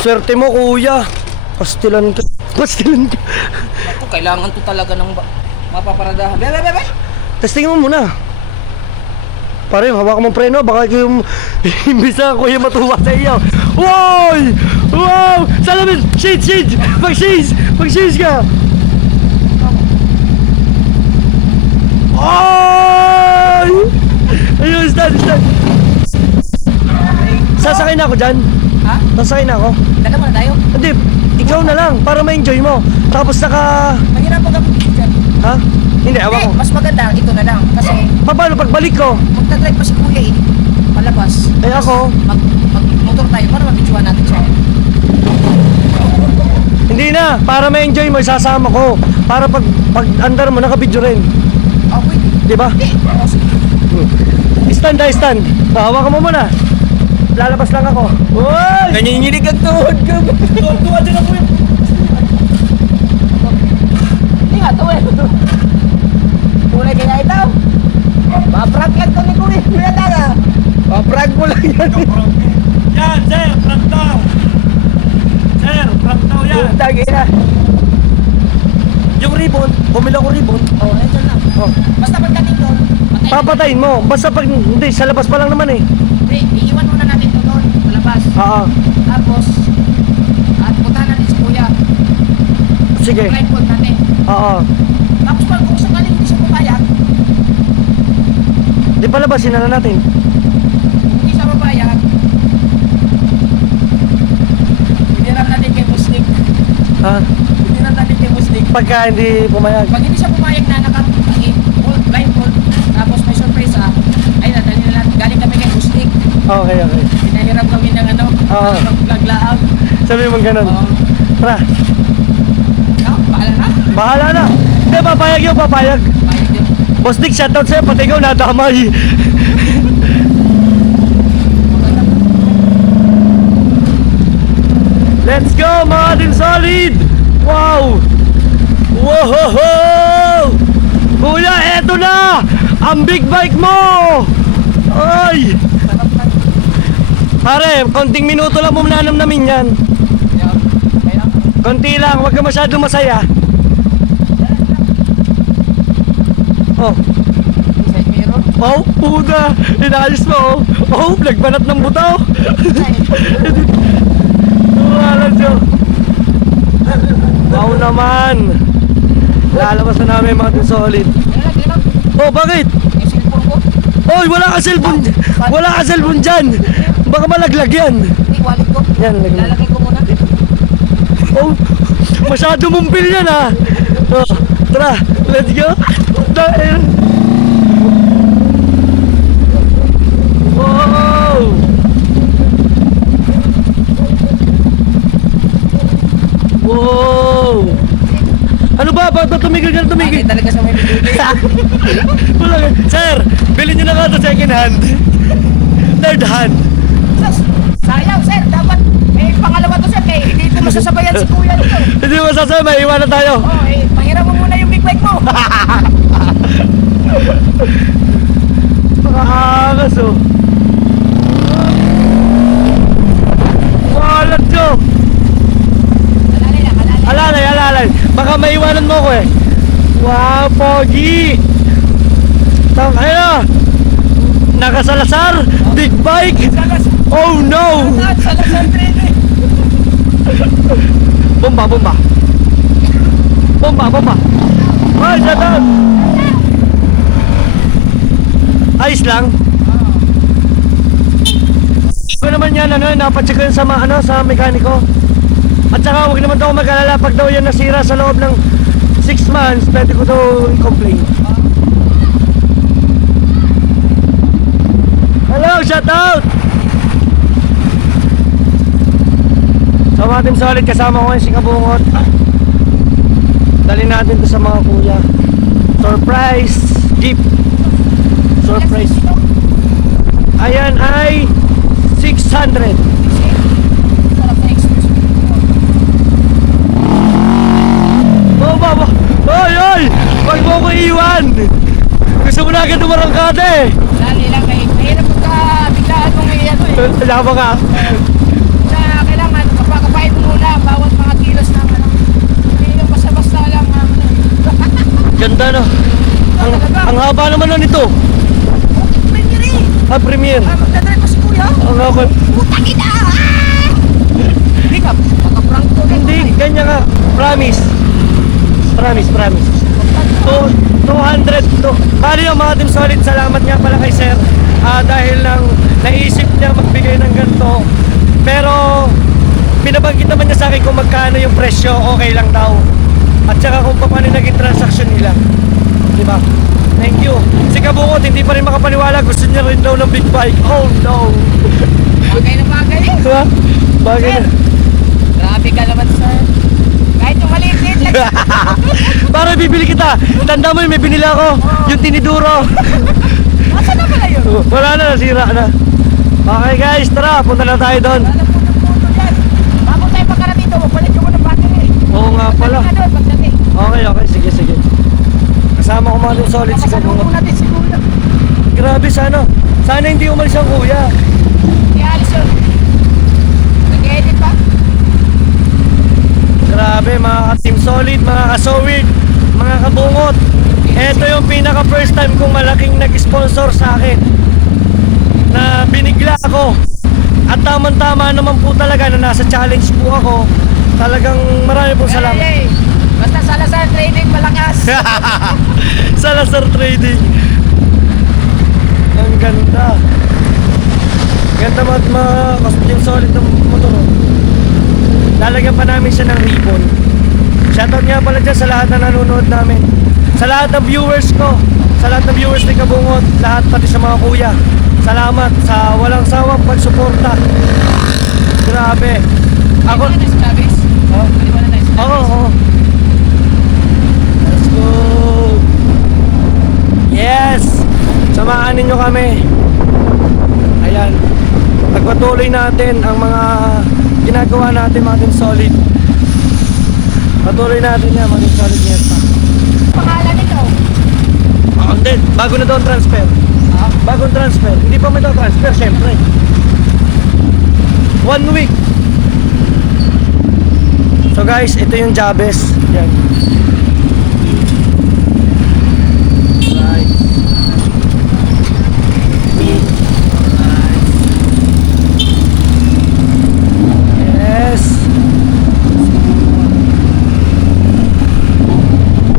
Swerte mo, kuya. Pastilan ka. Ako, kailangan to talaga ng mapaparadahan. Be! Testing mo muna. Pare, hawak mo preno, baka yung imbis na kuya matuwa sa iyo. Wow! Salamin! Shade! Mag-shade ka! Ay! Ayun, stand! Sasakay na ako dyan. Ha? Sasakay na ako. Dala mo na tayo. Hindi, ikaw na lang, para ma-enjoy mo. Tapos Mahirap ka dyan. Ha? Hindi, awa Hindi, ko. mas maganda, ito na lang. Kasi Paano pagbalik ko? magdadrive pa si kuya eh. Palabas. Eh ako, Mag-motor tayo para mabidyohan natin siya. hindi na. Para ma-enjoy mo, isasama ko. Para pag-andar mo, nakabidyo rin. Okay. Di ba? Hindi. Oh, sige. Stand. Hawakan mo muna. Lalabas lang ako. Uy! Nanginginig ang tuhod ko. Tuwa din ako yun. Hindi nga, tuwa. Kulay kaya ito. Maprank lang ito ni Kuya. Kuya Tara. Maprank mo lang yan. Yan, sir, prank daw. Sir, prank daw yan. Tagi na. Yung ribbon, bumila ko ribbon. Oh, ito na. Oh. Basta pagdating doon, Papatayin mo. Basta pag, hindi, sa labas pa lang naman eh. Hindi, iiwan muna natin ito doon, sa labas. Oo. Tapos, at puntahan natin si Kuya. Sige. Blindfold natin. Oo. Tapos kung sakaling hindi siya papayag, Di palabasin na natin. kung hindi siya papayag, hiniram natin kay Muslim. Ha? Hiniram natin kay Muslim. Pagka hindi pumayag. Pag hindi siya pumayag na blindfold, tapos may sorpresa, ay nadali na natin. Galing kami kay Muslim. Okay. Pinahiram kami ng Oo. paglaang. Sabi mo ganun. Oo. Tara. Bahala na. Bahala na. Hindi, papayag yun, papayag. Payag din. Boss Nick, shoutout sa'yo, pati ikaw nadamay. Let's go, mga Team Solid! Wow! Wow! Kuya, eto na! Ang big bike mo! Ay! Pare, konting minuto lang muna namin yan. Kaya, Konti lang, huwag ka masyado masaya. Oh, side mirror. puta! Inayos mo, oh! Nagbanat ng butaw! Wala siya. Wow naman! Lalabas na namin mga Team Solid. Kailan? Oh, bakit? Yung cellphone ko. Oy, wala ka cellphone! Wala ka cellphone dyan! Baka malaglag yan! Hindi, wallet ko. Yan, laglag. Lalagay ko muna. Oh, masyado mumpil yan ha! Oh, tara, let's go! Dahil! Wow! Wow! Ano ba? Ba't tumigil ka na tumigil? Bakit talaga sa may bibili? Wala ka. Sir, bilhin nyo na nga ito second hand. Third hand. Sayang, sir. Dapat may pangalawa to, sir. Kaya hindi ko masasabayan si kuya nito. Hindi mo sasama, iwanan tayo. Oh, pahiram mo muna yung big bike mo. Makaangas oh. Walat nyo. Alalay. Baka maiwanan mo ko eh. Wow, pogi. Ayun na. Nakasalasar. Big bike. Oh no. Salasar trade. Bomba. Ay, shut ayos lang. Ito naman yan, napacheck ko yun sa mekaniko. At saka huwag naman daw mag-alala pag daw yan nasira sa loob ng 6 months, pwede ko daw i-complain. Hello, shout out! So mga Team Solid, kasama ko yung si Kabungot. Dali natin to sa mga kuya. Surprise gift. Surprise. Ayan ay 600. Sarap na excuse me. Oh, baba. Oy, oy! Wag mo ko iwan. Gusto mo na agad umarangkada eh. Dali lang kayo. Mahirap pagka biglaan mo ngayon eh. Wala ba ka? Kaya kailangan kapakapain mo muna bawat mga kilos ng ano. Hindi lang basta-basta lang ano. Ganda no. Ang haba naman nun ito. Pwede rin. Ah, premiere. Magdadrive ko si kuya. Ang okay. Putang ina! Hindi ka, makaprank ko. Hindi, ganyan ka. Promise. Promise, promise. 200 to. Paano yung mga Team Solid? Salamat nga pala kay Sir. Dahil lang naisip niya magbigay ng ganito. Pero pinabanggit naman niya sa akin kung magkano yung presyo, okay lang daw. At saka kung paano naging transaction nila. Diba? Thank you. Si Kabungot hindi pa rin makapaniwala. Gusto niya rin daw ng big bike. Oh no. Bagay na bagay eh. Diba? Bagay na. Grabe ka naman sir. Kahit yung maliit-liit lang. Para bibili kita. Tanda mo yung may binili ako. Yung tiniduro. Nasaan na pala yun? Wala na, nasira na. Okay guys, tara. Punta na tayo doon. Wala na puto yan. Bago tayo pagkarating doon, balik ko ng battery. Oo nga pala. Pagdating na doon, pagdating. Okay, okay. Sige, sige. Kasama ko mga Team Solid si Kabungot. Makasalubong natin si kuya. Grabe, sana. Sana hindi umalis ang kuya. Ialis yun. Nag-edit pa? Grabe, mga Team Solid, mga kasowid, mga kabungot. Ito yung pinaka first time kong malaking nag-sponsor sa akin. Na binigla ako. At tamang-tama naman po talaga na nasa challenge po ako. Talagang marami pong salamat. Hey, basta Salazar Trading malakas. Salazar Trading. Ang ganda. Ganda mga Team Solid ng motor. Lalagyan pa namin siya ng ribbon. Shoutout nga pala dyan sa lahat na nanonood namin. Sa lahat ng viewers ko. Sa lahat ng viewers ni Kabungot. Lahat pati sa mga kuya. Salamat sa walang sawang pagsuporta. Grabe. Ako... Ano na si Travis? Huh? Ano na si Travis? Oo. Let's go. Yes. Samahan ninyo kami. Ayan. Pagpatuloy natin ang mga ginagawa natin mga Team Solid. Patuloy natin yan mga Team Solid Nieta. Pangalan nito? Hindi. Bago na daw ang transfer. Bagong transfer. Hindi pa may daw transfer, syempre. 1 week. So guys, ito yung Jabez. Yan. Right. Yes.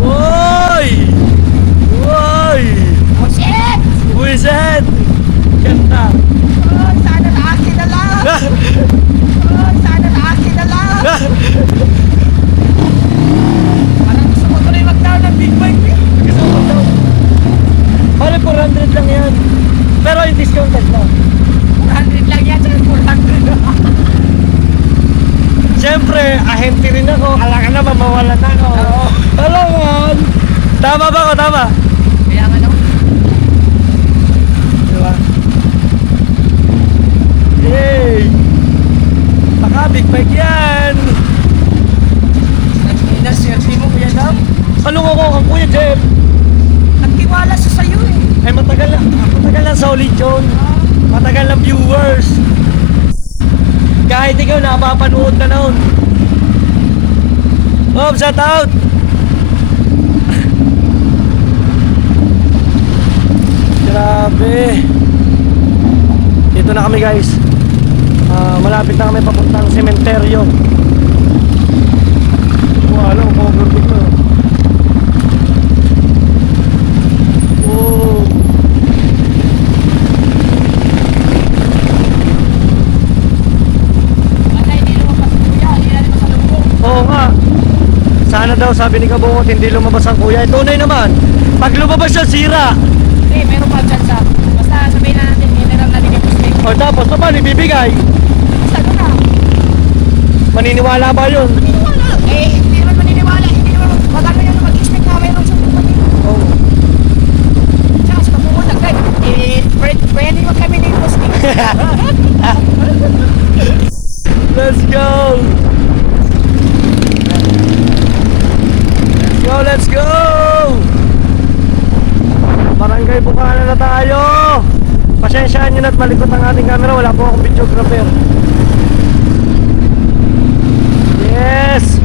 Woy! Woy! Oh shit! Wizard! Ganda! Oh, sana na-akin na lang! Oh, sana na-akin na lang! Parang gusto ko tuloy mag-down ng big bike eh. Gusto mo daw? Pare 400 lang yan. Pero yung discounted na. 400 lang yan, sir. 400. Siyempre, ahente rin ako. Kala ka naman mawalan ako. Oo. Alam. Tama ba ako? Tama? Kaya nga naman. Diba? Yay! Baka big bike yan. Nag-inasirti mo kuya daw. Anong ako kang Kuya Jeff? Nagtiwala sa sayo eh. Ay matagal lang solid yun. Matagal ng viewers. Kahit ikaw napapanood na noon. Oh, shout out! Grabe. Dito na kami guys. Malapit na kami papuntang sementeryo. Wala, cover dito. Oh. Wala, hindi lumabas kuya. Hindi natin masalubong. Oo nga. Sana daw sabi ni Kabungot hindi lumabas ang kuya. Tunay naman. Pag lumabas siya, sira. Hindi, meron pa chance ah. Basta sabihin na natin, general na din yung posting. O tapos naman, ibibigay. Basta doon na. Maniniwala ba yun? Maniniwala. Eh, hindi naman maniniwala. Hindi naman magkano yung Pwede mo kami ni posting. Let's go! Let's go! Barangay Bukana na tayo! Pasensyaan nyo na't malikot ang ating camera. Wala po akong videographer. Yes!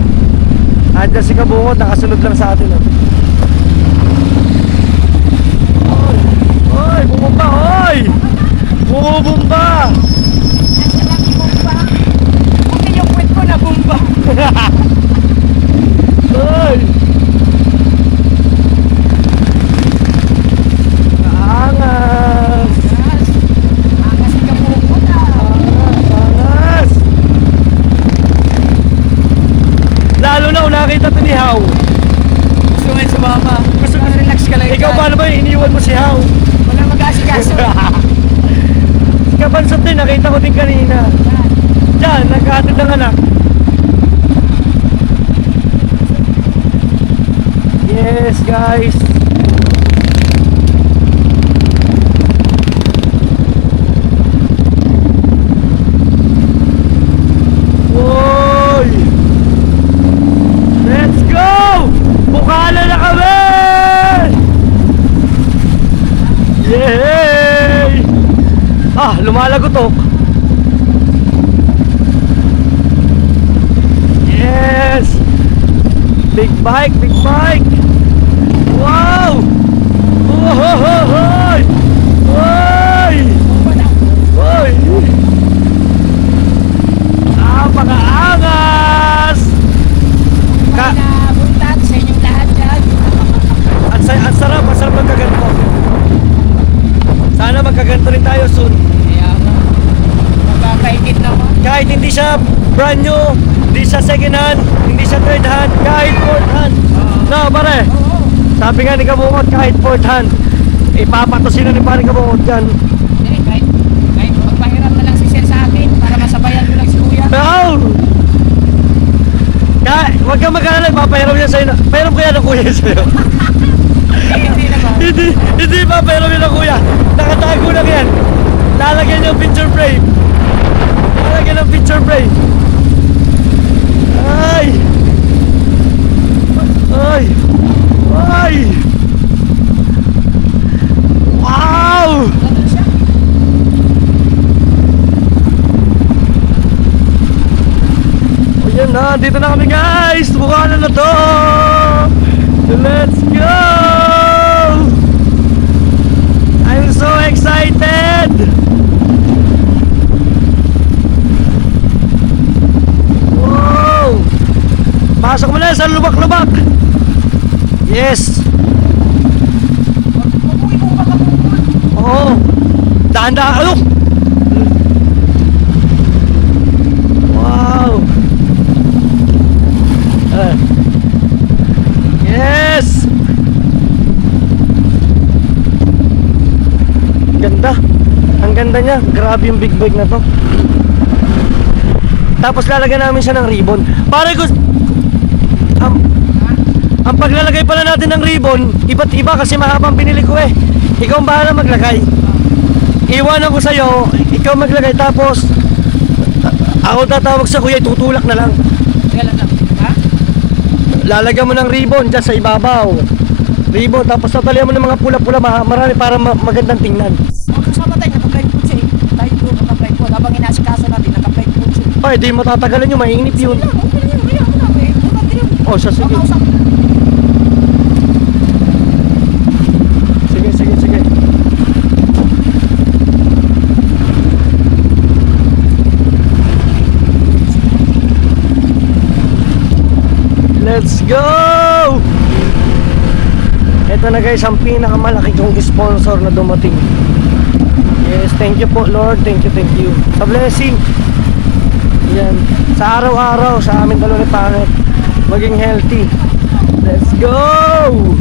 Andiyan si Kabungod, nakasunod lang sa atin. Oy! Bumumba! Oy! Bumumba! Nasa lang yung bumba. Okay yung kwet ko na bumba. Oy! Angas! Angas yung bumba na. Angas! Lalo na kung nakita ito ni How. Gusto nga yung sumama. Gusto nga relax ka lang. Ikaw paano ba iniwan mo si How? Wala mag-asikaso. Si Kabansot din, nakita ko din kanina. Diyan, nagkahatid ng anak. Yes, guys. Woy! Let's go! Bukana na kami! Yay! Ah, lumalagotok. Yes! Big bike, big bike! Wow! Oh, ho, ho, hoy! Hoy! Hoy! Napakaangas! May nabuntat sa inyong lahat dyan. Ang sarap magkaganto. Sana magkaganto rin tayo soon. Kaya magkakaigit naman. Kahit hindi siya brand new, hindi siya second hand, hindi siya third hand, kahit fourth hand. No, pare. Sabi nga ni Kabungod, kahit fourth hand, ipapatosin na ni pare Kabungod dyan. Eh, kahit magpahiram na lang si Sir sa akin para masabayan ko lang si Kuya. No! Huwag kang mag-alala, papahiram niya sa'yo. Pahiram ko yan ng kuya sa'yo. Hindi naman. Hindi papahiram yan ng kuya. Nakatago lang yan. Lalagyan yung picture frame. Lalagyan ng picture frame. Ay! Ay! Ay! Wow! Nandun siya. Ayan na, dito na kami guys. Bukana na to. Let's go! I'm so excited! Wow! Pasok mo na sa lubak-lubak. Yes! Oo. Dahan-dahan. Ano? Wow! Yes! Ganda. Ang ganda niya. Grabe yung big bike na to. Tapos lalagyan namin siya ng ribbon. Pare ko ang paglalagay pala natin ng ribbon, iba't iba kasi mahabang binili ko eh. Ikaw ang bahala maglagay. Iwanan ko sa'yo, ikaw maglagay tapos ako tatawag sa kuya, tutulak na lang. Kailan lang, ha? Lalagyan mo ng ribbon dyan sa ibabaw. Ribbon, tapos tatalian mo ng mga pula-pula, marami para magandang tingnan. Ang kasama tayo, naka-flight food siya eh. Tayo doon, naka-flight food. Habang inasikaso natin, naka-flight food siya. Ay, di mo tatagalan yun, mainit yun. Okay lang, kaya ako na eh. Bukati rin. Oh, siya, sige. Sige, sige, sige. Let's go! Ito na guys, ang pinakamalaki kong sponsor na dumating. Yes, thank you po Lord, thank you sa blessing. Yan, sa araw-araw sa amin dalawa ni Pangit maging healthy. Let's go!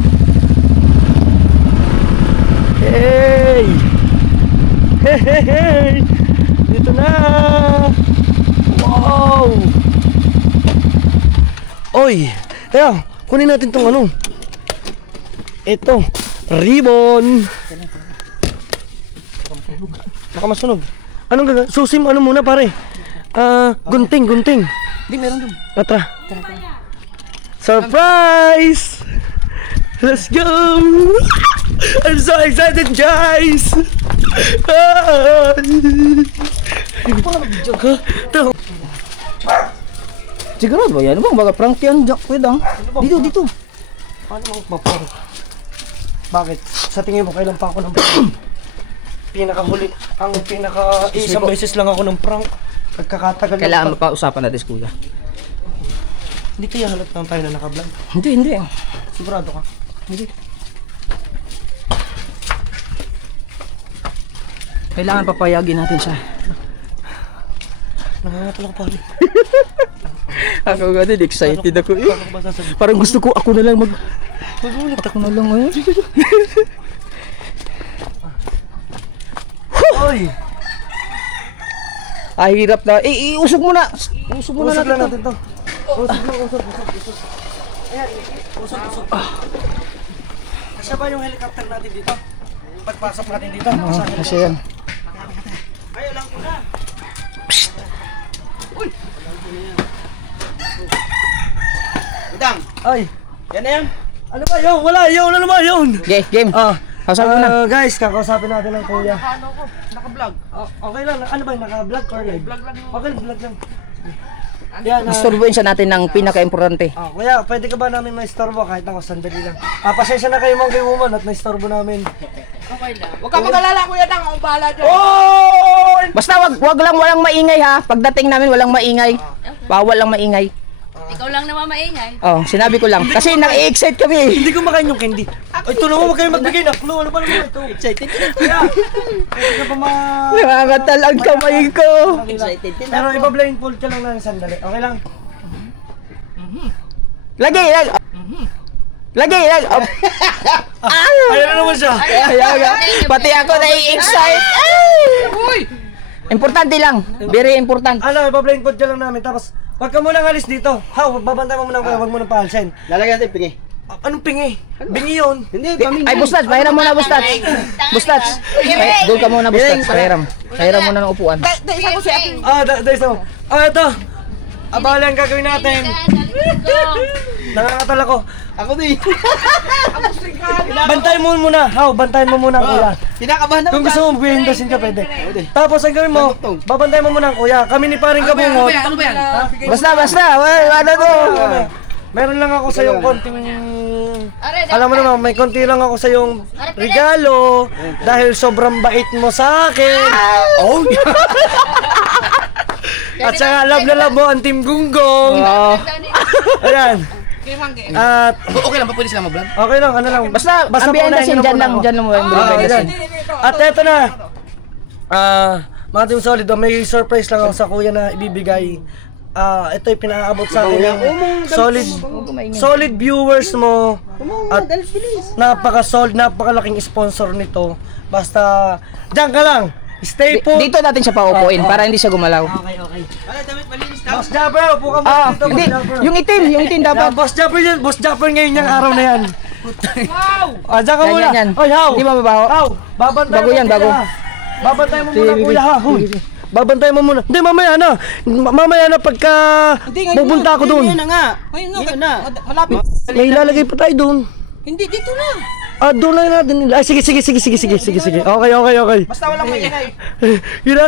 Hey! Hey, hey, hey! Dito na! Wow! Oy! Kaya, kunin natin tong ano. Ito, ribbon. Baka masunog. Anong gagawin? Susim, ano muna pare? Gunting. Di, meron dun. Tara. Surprise! Let's go! I'm so excited, guys! Ito. Sigurado ba yan? Bang baga prank yan, Jack, pwedang. Dito. Paano magpaprank? Bakit? Sa tingin mo, kailan pa ako ng pinakahuli? Ang isang beses lang ako ng prank. Pagkakatagal ng Kailangan prank. mapausapan natin, kuya. Hindi kaya halap lang tayo na naka-vlog. Hindi. Sigurado ka? Hindi. Kailangan papayagin natin siya. Nangangatal ako pare. Ako nga din, excited ako eh. Paano ko ba sasabihin? Parang gusto ko, ako na lang Magulat ako na lang ngayon. Oy! Ay, hirap na. Usog mo na. Usog mo na Usog lang natin natin to. Usog. Ayan, usog. Kasya ba yung helicopter natin dito? Pagpasok natin dito? Kasi yan. Ay, alam ko na. Udang! Ay, Yan na yan! ano ba yun? Wala yun, ano ba yun? Okay, game. Kausapin mo na. Guys, kakausapin natin ang kuya. Ano ko? Naka-vlog. Okay lang, ano ba yun? Naka-vlog or live? Vlog lang. Okay, vlog lang. Yan, Istorbohin siya natin ng pinaka-importante. kuya, pwede ka ba namin maistorbo kahit ako sandali lang? Pasensya na kayo mga kay woman at naistorbo namin. Huwag ka mag-alala, Kuya Dang. Ako bahala dyan. Oh! Basta wag lang walang maingay ha. Pagdating namin walang maingay. Bawal lang maingay. Ikaw lang naman maingay. Oh, sinabi ko lang. Kasi nai-excite kami. Hindi ko makain yung candy. Ito naman, huwag kayo magbigay na clue. Ano ba naman ito? Excited kuya. Pwede ka pa Nangangatal ang kamay ko. Pero iba-blindfold ka lang ng sandali. Okay lang? Lagi. Ayan na naman siya. Pati ako nai-excite. Ay! Importante lang. Very important. Ano, iba-blindfold ka lang namin. Tapos, wag ka munang alis dito. Babantay mo muna kuya, wag mo nang paalsin. Lalagyan natin pingi. Anong pingi? Bingi yun. Hindi, Ay, Bustats, pahiram muna, Bustats. Bustats. Doon ka muna, Bustats. Pahiram muna ng upuan. Dahil sa ito. Abala ang gagawin natin. Nangangatal ako. Ako din. Bantayan mo muna. Bantayan mo muna kuya. Kinakabahan na Kung gusto mo buhindasin ka, pwede. Tapos ang gawin mo, babantayan mo muna kuya. Kami ni paring kabungot. Ano ba yan? Basta. Ano to? Meron lang ako sa yung konting alam mo naman, may konti lang ako sa yung regalo dahil sobrang bait mo sa akin. Oh. At saka love na love mo ang Team Gunggong. Ayan. At Okay lang, papulis lang mo, vlog? okay lang, ano lang. Basta behind the scene, dyan lang mo yung behind the scene. At eto na. Mga Team Solid, may surprise lang ako sa kuya na ibibigay. Ito yung pinaabot sa akin ng solid viewers mo at napakalaking sponsor nito. Basta dyan ka lang, stay put. Dito natin siya paupuin para hindi siya gumalaw. Okay. Ano, damit malinis na? Boss Japper, upo ka muna dito, Boss Hindi, Japper. yung itim dapat. Boss Japper ngayon yung araw na yan. Wow! Dyan ka muna. Yan. Oy, How! Hindi mababaho. How! Babantay Bago yan, bago. Babantay mo muna kuya ha. Babantay mo muna. Hindi, mamaya na pagka pupunta ako doon. Ngayon na nga. Ngayon na. Malapit. May ilalagay pa tayo doon. Hindi, dito na. Doon lang natin. Sige. Okay. Basta walang maingay.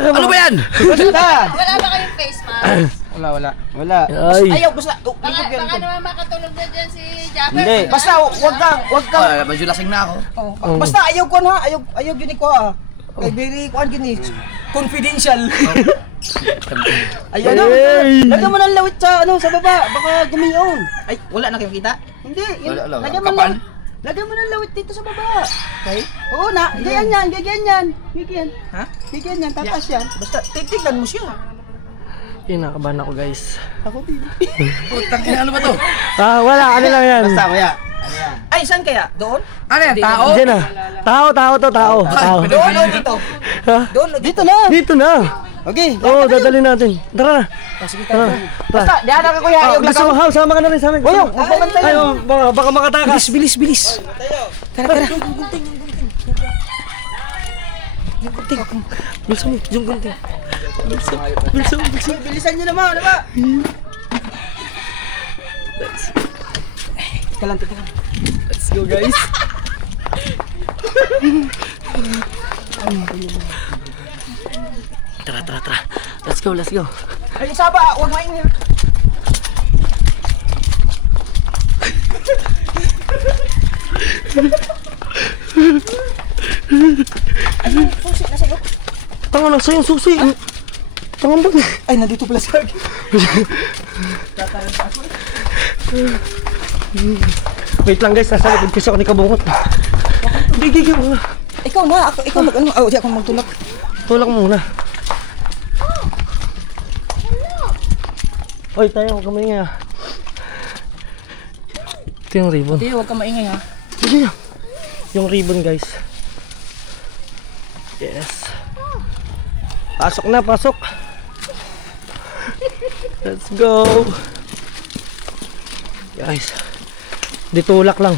Ano ba yan? Wala ba kayong face mask? Wala. Ay. Ayaw, basta. Baka naman makatulog na dyan si Japper. Hindi. Basta, wag ka. Medyo lasing na ako. Basta ayaw ko ha, ayaw gini ko ha. Kay very kuan gini. Confidential. Ayun na. Lagyan mo ng lawit sa baba, baka gumiyon. Ay, wala na kayo kita? Hindi, Wala. lagyan mo ng lawit dito sa baba. Okay? Oo na, ganyan yan. Bigyan. Ha? Bigyan yan, tatas yan. Basta titignan mo siya. Kinakabahan ako guys. Ako din. Putang ina, ano ba to? Wala. Ano lang yan? Basta, kuya. Ay, saan kaya? Doon? Ano yan, tao? Diyan na. Tao. Doon o dito? Ha? Doon o dito na. Dito na. Okay. Dadalhin natin. Tara na. Basta, diyan ka kuya. Ayaw Gusto mo, How? Sama ka na rin sa amin. Boyong, magpapantay. Ay, baka makatakas. Bilis. Tara. Yung gunting. Bilisan mo, yung gunting. Bilisan. Bilisan nyo naman, ano ba? Teka lang. Let's go, guys. Tara. Let's go. Ay, Saba, huwag maingay. Ay, susi, nasa iyo. Tanga na sa'yo, susi. Tanga ba? Ay, nandito pala sa akin. Wait lang guys, nasa likod kasi ako ni Kabungot. Gigi muna. Ikaw na, ikaw mag-ano. Di ako magtulak. Tulak muna. Oy, tayo, huwag ka maingay ah. Ito yung ribbon. Hindi, huwag ka maingay ha. Sige yan. Yung ribbon guys. Yes. Pasok. Let's go. Guys. Ditulak lang.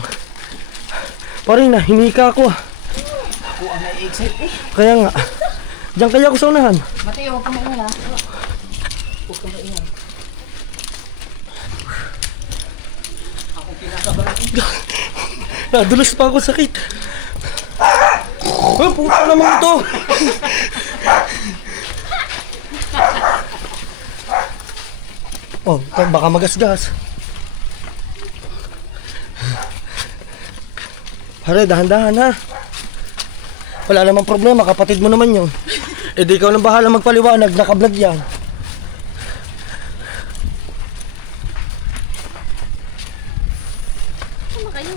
Parang na, hinika ako ah. Ako ang na-excite eh. Kaya nga. Diyan kaya ako sa unahan. Mateo, huwag ka maingay ha. Huwag ka maingay. Ako kinakabahan. Nadulas pa ako sakit. Oh, puta naman ito. Oh, baka magasgas. Pare, dahan-dahan ha. Wala namang problema, kapatid mo naman yun. Eh di ikaw nang bahala magpaliwanag, naka-vlog yan. Ano kayo?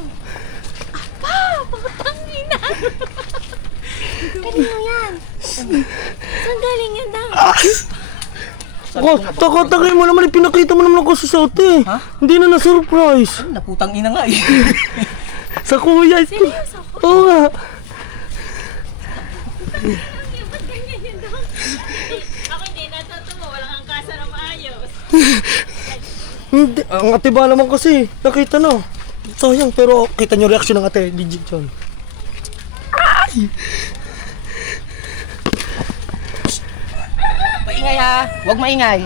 Apa! Pangtangina! Kanino yan? Saan galing yan daw? Oh, takot-takot mo naman, pinakita mo naman ako sa suot eh. Ha? Hindi na na-surprise. Naputang ina nga eh. Sa kuya. Seryoso? Oo nga. Ba't ganyan yan daw? Ako hindi natutuwa. Walang angkasa na maayos. Hindi, ang ate ba naman kasi, nakita na. Sayang, pero kita nyo reaksyon ng ate, legit yun. Ay! Maingay ha. Huwag maingay.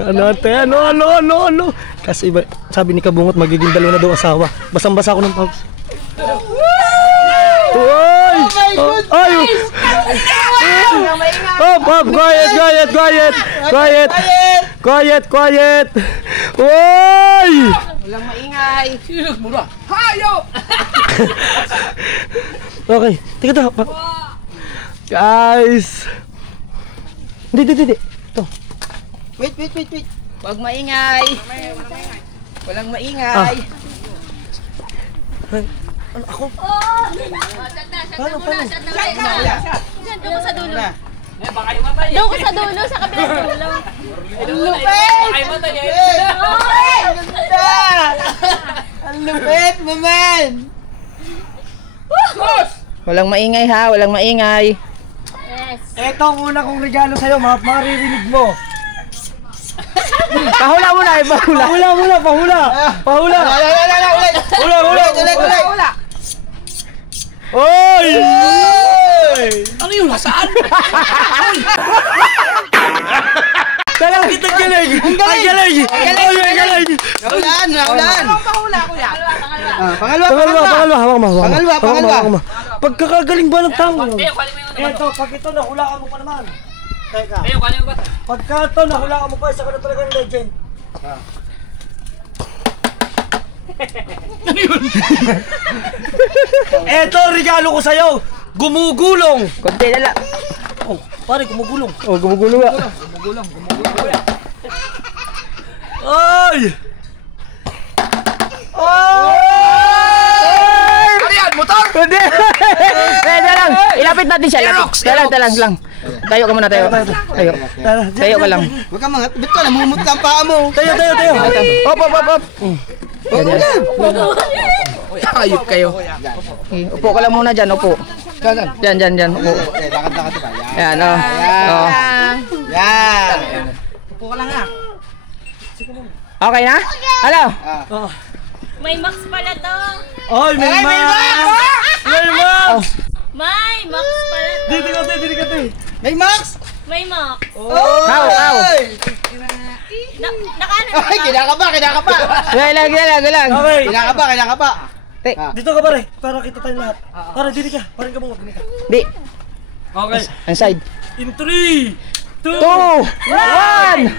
Ano ate, ano? Kasi iba, sabi ni Kabungot, magiging dalawa na daw asawa. Basang-basa ako ng pawis. Uy! Ay! Quiet! Uy! Walang maingay. Sinag mo na. Hayop! Okay, tika. Guys! Hindi. Ito. Wait. Huwag maingay. Walang maingay. Ano ako? Paano? Doon ko sa dulo. Eh, Doon ko sa dulo, sa kabilang dulo. Ang lupit, maman! Walang maingay ha, walang maingay. Yes. Ito ang una kong regalo sa'yo, maririnig mo. Pahula muna eh, pahula. Pahula. Ulit. Oy! Ano yun? Nasaan? Ang galing! Naulaan. Pahula ko yan. Pangalawa. Pagkakagaling ba ng tango? Eto, pag ito nahulaan mo pa naman. Teka. Pagka ito nahulaan mo pa, isa ka na talagang legend. Eto, regalo ko sa'yo! Gumugulong! Kunti na lang. Oh, pare, gumugulong. Oh, gumugulong nga. Ay! Ano yan? Motor? Hindi. Pwede lang. Ilapit natin siya. Talang. Tayo ka muna, tayo. Tayo ka lang. Huwag ka mga, ba't ka namumut lang paa mo? Tayo. Op. Ayup kayo. Upo ka lang muna dyan, upo. Dyan, upo. Lakad ba? Yan, oh. Yan. Upo ka lang ha. Okay na? Hello? May max pala to. Ay, may max! May Max pala. Dito ka. May Max! May Max. Kao. Nakaano na Ay, ba? kinakaba. Galang. Okay. Kinakaba. Dito ka pare, para kita tayong lahat. Pare, dito ka. Parang ka bumag. Di. Okay. Ang side. In 3, 2, 1.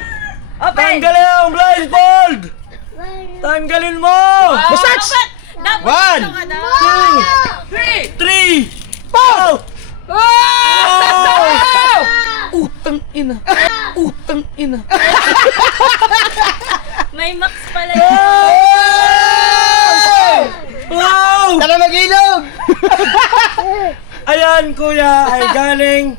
Tanggalin ang blindfold! Tanggalin mo! Mustache! Dapat 3, 4! Utang ina. May Max pala. Wow! Tara mag-ilog! Ayan kuya, ay galing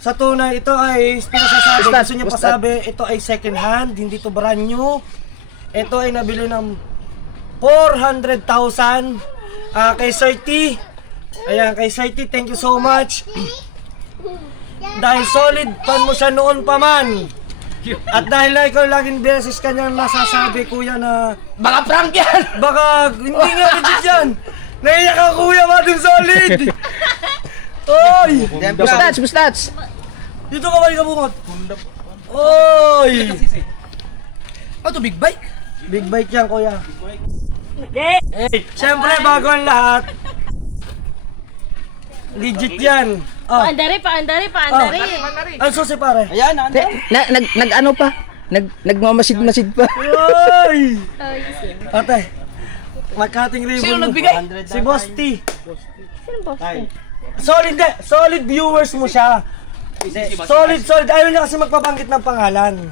sa tunay. Ito ay pinasasabi. Gusto niya pasabi, ito ay second hand, hindi to brand new. Ito ay nabili ng 400,000 kay Sir T. Ayan, kay Sir T, thank you so much. Dahil solid fan mo siya noon pa man. At dahil na ikaw laging beses kanyang nasasabi kuya na Baka prank yan! baka hindi nga legit yan. Naiyak ka kuya, mading solid. Oy! Mustache. Dito ka ba yung kabungot? Oy! Ano to, big bike? Big bike yan kuya. Siyempre bago ang lahat, legit yan. Paandari. Ang susi pare. Ayan, Nag-ano pa? Nagmamasid-masid pa. Oy! Ate, magkating ribbon. Sino nagbigay? Si Boss T. Solid viewers mo siya. Solid. Ayaw niya kasi magpabanggit ng pangalan.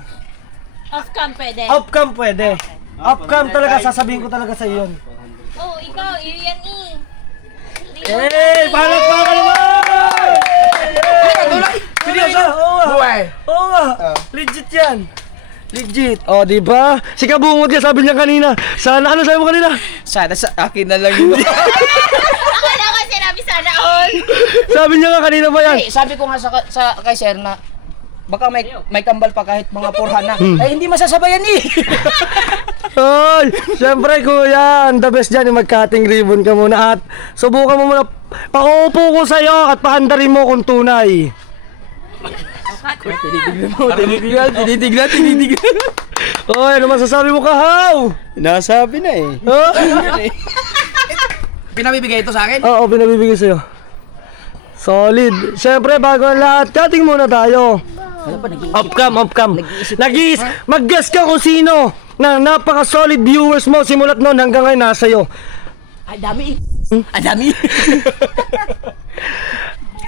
Off-cam pwede. Off-cam pwede. Off-cam talaga, sasabihin ko talaga sa iyo yun. Oh, ikaw, yan Palakpakan naman! Seryoso? Oo nga. Legit yan. Legit. O, di ba? Si Kabungot niya, sabi niya kanina. Sana, ano sabi mo kanina? Sana sa akin na lang yun. Akala ko sinabi sana all. Sabi niya nga kanina ba yan? Sabi ko nga sa kay Sir na baka may kambal pa kahit mga 400 na. Ay hindi masasabayan eh. Ay, syempre kuya, the best dyan, mag-cutting ribbon ka muna at subukan mo muna, paupo ko sa'yo at paandarin mo kung tunay. Tinitignan. Oy, ano masasabi mo kahaw? Nasabi na eh. Oh? Pinabibigay ito sa akin? Oo, pinabibigay sa'yo. Solid. Syempre, bago ang lahat, cutting muna tayo. Off-cam. Mag-guess ka kung sino na napaka-solid viewers mo simulat noon hanggang ngayon nasa'yo. Ay dami. Dami.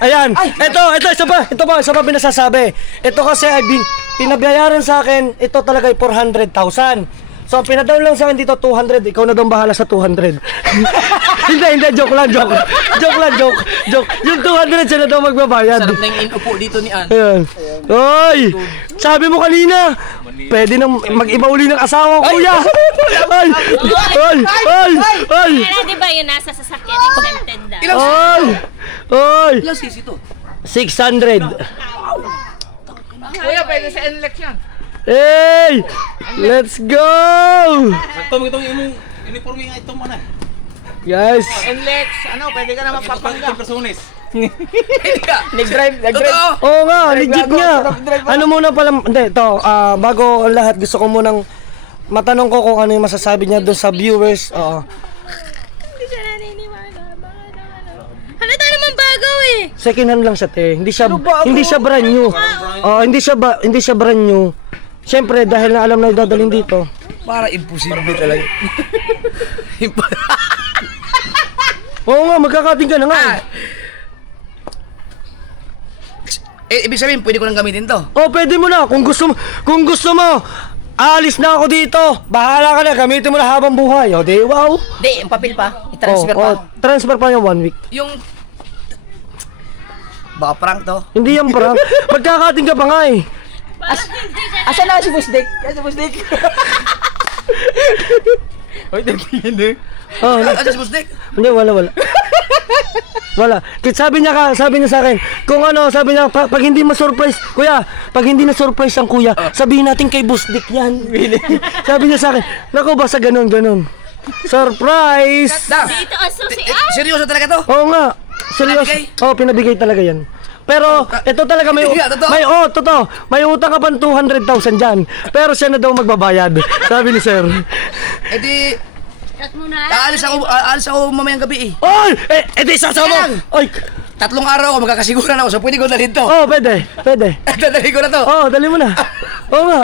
Ayan, isa pa pinasasabi. Ito kasi ay pinabayaran sa akin, ito talaga ay 400,000. So, pinadown lang sa akin dito 200, ikaw na daw bahala sa 200. Hindi, joke lang. Yung 200 sila daw magbabayad. Sarap na yung inupo dito ni Ann. Ayan. Oy! Sabi mo kanina, pwede nang mag-iba uli ng asawa ko, kuya. Ay! Kaya di ba yun nasa sasakyan exempted na? Oy! Ilang cc to? 600. Kuya pwede sa NLEX yan. Hey! Let's go! Itong imong uniforme nga ito mo na. Guys, NLEX, pwede ka na magpapangga. Persones. Nag-drive. oo nga, legit nga. Ano muna pala, hindi, bago ang lahat, gusto ko munang matanong ko kung ano yung masasabi niya doon sa viewers. Oo. Hindi siya naniniwala. Halata naman bago eh. Second hand lang siya, te. Hindi siya brand new. Hindi siya brand new. Siyempre, dahil na alam na dadalhin dito. Para imposible talaga. Oo nga, magkakating ka na nga. Ibig sabihin, pwede ko nang gamitin to. Pwede mo na. Kung gusto mo, aalis na ako dito. Bahala ka na, gamitin mo na habang buhay. O, di, wow. Hindi, yung papel pa. I-transfer pa. Transfer pa yung 1 week. Yung... Baka prank to. Hindi yan prank. Magkakating ka pa nga eh. Asan na si Busdik? Oy, tingin eh. Ano si Busdik? Hindi, wala. Kahit sabi niya sa akin, kung ano, sabi niya, pag hindi ma-surprise, kuya, pag hindi na-surprise ang kuya, sabihin natin kay Busdik yan. Sabi niya sa akin, naku, basta ganun. Surprise! Dito ang susi. Seryoso talaga to? Oo nga. Seryoso. Oh, pinabigay talaga yan. Pero ito talaga may totoo. May utang ka pa 200,000 diyan. Pero siya na daw magbabayad. Sabi ni sir. Eh di, Cut mo na. aalis ako mamayang gabi eh. Oy! Edi sasama. Oy! 3 araw ako, magkakasiguran ako. So pwede ko dalhin to. Oh, pwede. Dadali ko na to. Oh, dali mo na. Oo nga.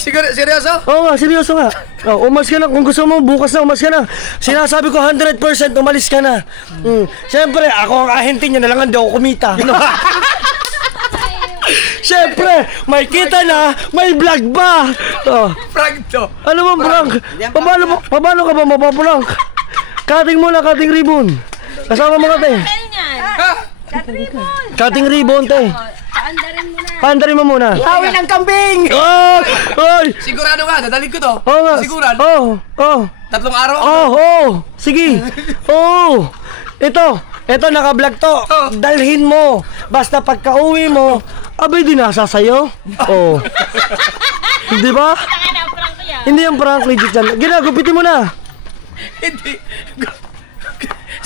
Siguro, seryoso? Oo nga, seryoso nga. Oh, umalis ka na. Kung gusto mo, bukas na umalis ka na. Sinasabi ko 100% umalis ka na. Siyempre, ako ang ahente niya na lang, hindi ako kumita. Siyempre, may kita na, may vlog ba? Oh. Prank to. Ano bang prank? Paano ka ba mapaprank? Cutting muna, cutting ribbon. Kasama mo ka, te. Cutting ribbon, te. Paandarin mo na. Paandarin mo muna. Hawin ng kambing! Oh! Oy! Sigurado ka, dadalhin ko to. Oo nga. Siguran? Oh! 3 araw? Sige. Ito naka-vlog to. Dalhin mo. Basta pagka-uwi mo, abay din nasa sa'yo. Oh. Di ba? Taka na, prank ko yan. Hindi yung prank, legit yan. Ginagupitin mo na. Hindi.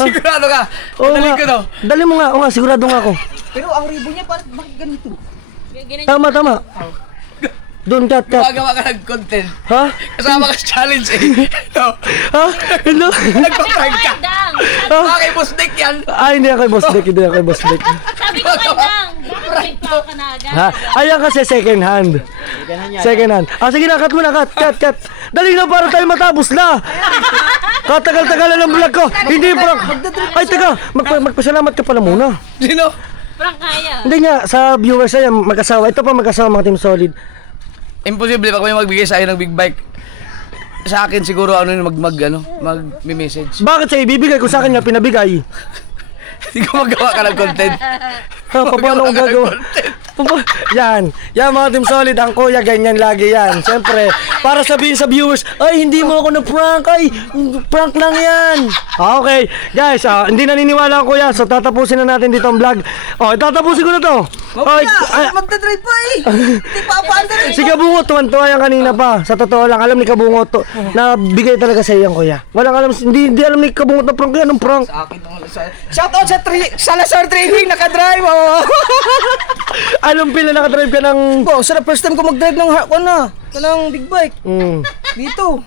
Sigurado ka? Oo Dadalhin nga. ko to. Dali mo nga. Oo nga, sigurado nga ako. Pero ang ribbon niya, bakit ganito? Ganyan. Tama. Doon, cut. Gumagawa ka ng content. Ha? Kasama ka sa challenge eh. No. Ha? Hello? Nagpa-prank ka. Dang. Bakit boss Nick yan? Ay, hindi ako yung boss Dick. Sabi ko kay Dang. Bakit pa ka na agad? Ha? Ayan kasi second hand. Sige na, cut mo na, cut. Dali na para tayo matapos na. Katagal-tagal na ng vlog ko. Hindi prank. Ay, teka. Magpasalamat ka pala muna. Sino? Prank kaya. Hindi nga, sa viewers ay mag-asawa. Ito pa mag-asawa mga Team Solid. Imposible pag may magbigay sa ng big bike. Sa akin siguro mag-message. Bakit sa'yo ibibigay ko sa akin nga pinabigay? Hindi ko magawa ka ng content. Paano ko gagawa? Yan mga Team Solid, ang kuya ganyan lagi yan. Siyempre, para sabihin sa viewers, ay hindi mo ako na-prank, ay prank lang yan. Okay, guys, hindi naniniwala ang kuya, so tatapusin na natin dito ang vlog. Tatapusin ko na to. Magdadrive pa eh. Hindi pa paanda rin. Si Kabungot, tuwan-tuwa yan kanina pa. Sa totoo lang, alam ni Kabungot to, na bigay talaga sa iyo ang kuya. Walang alam, hindi alam ni Kabungot na prank yan, anong prank? Sa akin shout out sa Lazar Training, nakadrive oh. Anong pila nakadrive ka ng... Sa first time ko mag-drive ng big bike. Dito.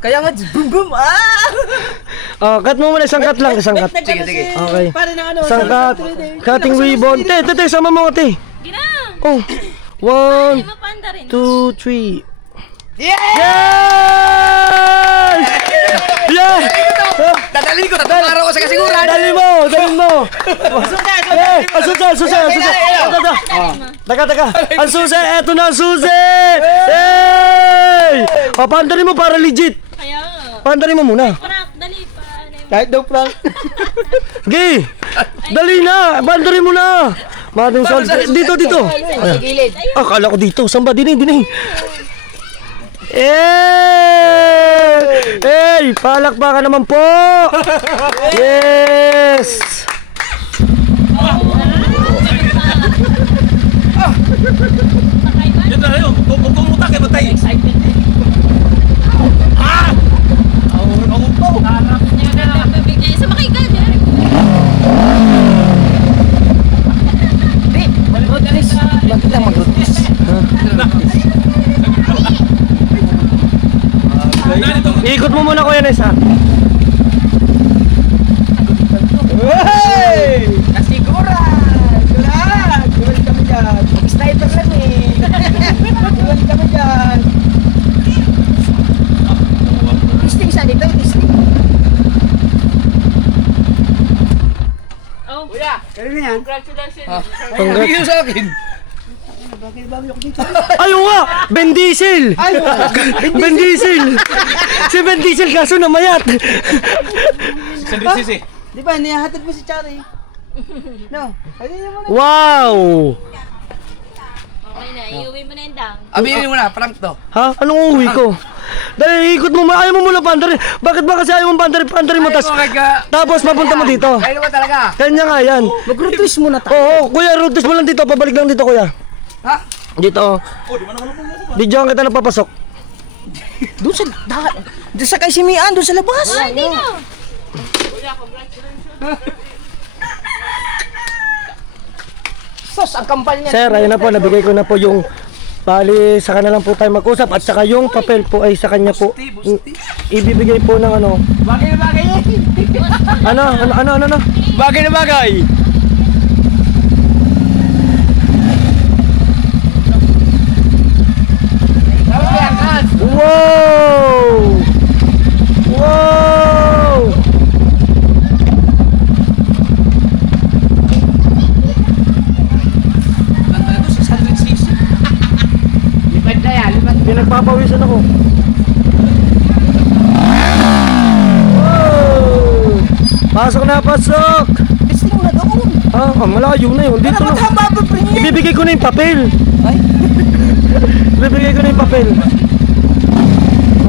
Kaya nga, boom boom, cut mo muna, isang cut lang, isang cut. Sige. Okay. Para na Isang cut. Cutting ribbon. Te, sama mo ka, te. Ginang. Oh. Hindi 1, mo paandarin. 2, 3. Yeah! Yeah! Dadalhin ko, 3 araw ko sa kasiguran. Dali mo. Susi. Taka. Ang susi, eto na ang susi. Hey! Paandarin mo para legit. Kaya nga. Paandarin mo muna. Prank, dali pa. Kahit daw prank. Gay! Dali na! Paandarin mo na! Madam Sol, dito. Akala ko dito. Saan ba? Dining. Hey! Palakpakan naman po! Yes! Yan na yun. Kung utak kayo matay. Excited eh. Sumakay ka dyan. Bakit lang mag-rotis? Ikot mo muna kuya Nes ha. Hey! Kasiguran! Duwal kami dyan. Sniper lang eh. Duwal kami dyan. Testing sa dito, testing. Oh. Kuya, kanina yan. Congratulations. Bigyan sa akin. Ayaw nga! Ben Diesel! Ben Diesel! Si Ben Diesel kaso namayat! Sisi. Di ba, niyahatid mo si Chari? No? Ayun mo na. Wow! Okay na, iuwi mo na yung Dang. Aminin mo na, prank to. Ha? Anong uwi ko? Dahil ikot mo, ayaw mo muna pandarin. Bakit ba kasi ayaw mo pandarin mo tapos mapunta mo dito? Ayaw mo talaga. Kanya nga yan. Mag-rotis muna tayo. Oo, kuya, road test mo lang dito. Pabalik lang dito, kuya. Ha? Dito. Di dyan kita napapasok. Doon sa kay Simian, doon sa labas. Ay, hindi na. Sus, ang kambal niya. Sir, ayun na po, nabigay ko na po yung bali, sa kanya lang po tayo mag-usap at saka yung papel po ay sa kanya po ibibigay po ng ano. Bagay na bagay eh. Ano? Bagay na bagay. Wow! Wow! Lipad na yan, lipad. Pinagpapawisan ako. Wow! Pasok na, pasok! Testing na doon. Malayo na yun. Dito na. Ibibigay ko na yung papel. Ay, Ibibigay ko na yung papel.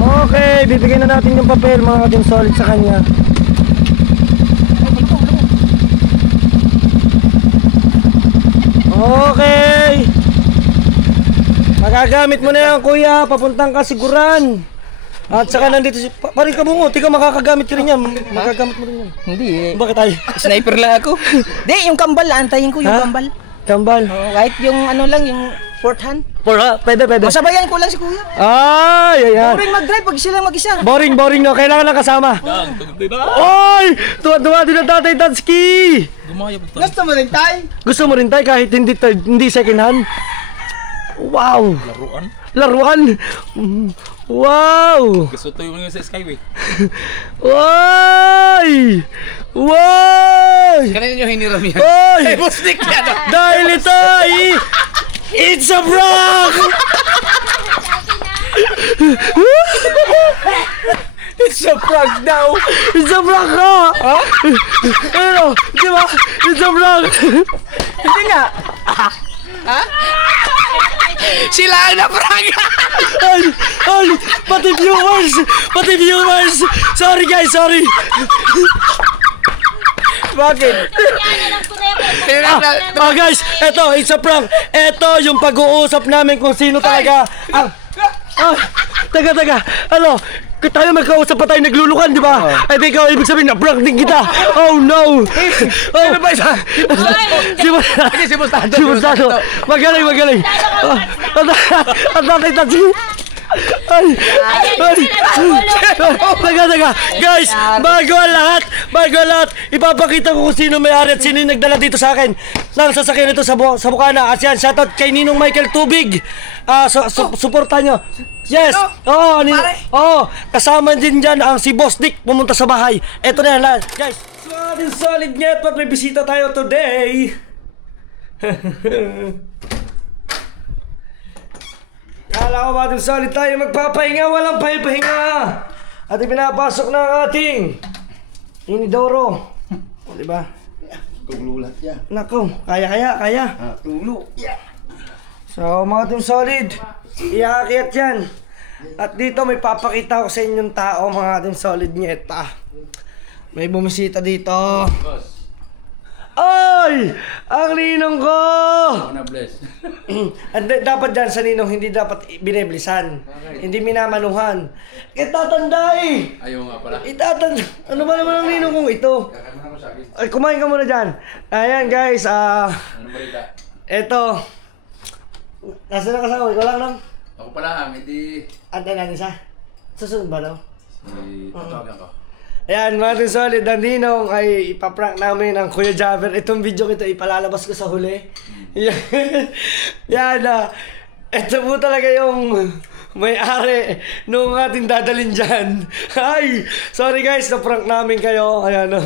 Okay, bibigyan na natin yung papel mga Team Solid sa kanya. Okay. Magagamit mo na yan, kuya. Papuntang kasiguran. At saka nandito si... Paring kabungot, ikaw makakagamit ka rin yan. Magagamit mo rin yan. hindi eh. Bakit ay? Sniper lang ako. Di, yung kambal, antayin ko yung Ha? kambal. Kambal. Oh, kahit yung ano lang, yung fourth hand. Pwede. Masabayan ko lang si kuya. Ay, ayan. Boring mag-drive pag sila mag-isa. Boring no. Kailangan lang kasama. Oy! Tuwa-tuwa din ang Tatay Tatsuki! Gumaya po tayo. Gusto mo rin tayo? Gusto mo rin tayo kahit hindi second hand? Wow! Laruan. Laruan! Wow! Gusto to yung sa Skyway. Oy! Wow! Kanina nyo hiniram yan. Oy! Busnik yan. Dahil ito ay... It's a prank! It's a prank daw. It's a prank ka! Ha? Ano? Di ba? It's a prank! Hindi nga. Sila ang na-prank. Ay! Pati viewers! Sorry guys, sorry! Bakit? Guys, eto, it's a prank. Eto yung pag-uusap namin kung sino talaga ang... Taga. Ano? Tayo magkausap pa tayo naglulukan, di ba? Ay, di ikaw, ibig sabihin na prank din kita. Oh, no! Sino ba isa? Si Mustado. Magaling. Ang Tatay Tatsi. Ay! Taga. Guys, bago ang lahat, ipapakita ko kung sino may-ari at sino yung nagdala dito sa akin ng sasakyan ito sa Bukana. At yan, shoutout kay Ninong Michael Tubig. Suportahan nyo. Yes! Oo, kasama din dyan ang si Boss Dick pumunta sa bahay. Eto na yan, guys. Solid net, but may bisita tayo today. Kala ko ba solid tayo magpapahinga, walang pahinga. At ipinapasok na ang ating Inidoro. Diba? Tuglulat ya. Nako, kaya. Tuglo. Yeah. So mga Team Solid, iaakyat yan. At dito may papakita ko sa inyong tao mga Team Solid nyeta. May bumisita dito. Ay! Ang ninong ko! Na bless. Dapat dyan sa ninong, hindi dapat bineblisan. Hindi minamanuhan. Itatanda eh! Ayaw nga pala. Itatanda. Ano ba naman ang ninong kong ito? Ay, kumain ka muna dyan. Ayan guys, Ano balita? eto. Nasaan na kasama? Ikaw lang lang. Ako pala, hindi... Antay natin siya. Susunod ba daw? Tatawagan ko. Ayan, mga Team Solid, ang ninong ay ipaprank namin ang Kuya Jabber. Itong video ito ipalalabas ko sa huli. Yan, ito po talaga yung may-ari nung ating dadalhin dyan. Ay, sorry guys, na-prank namin kayo. Ayan,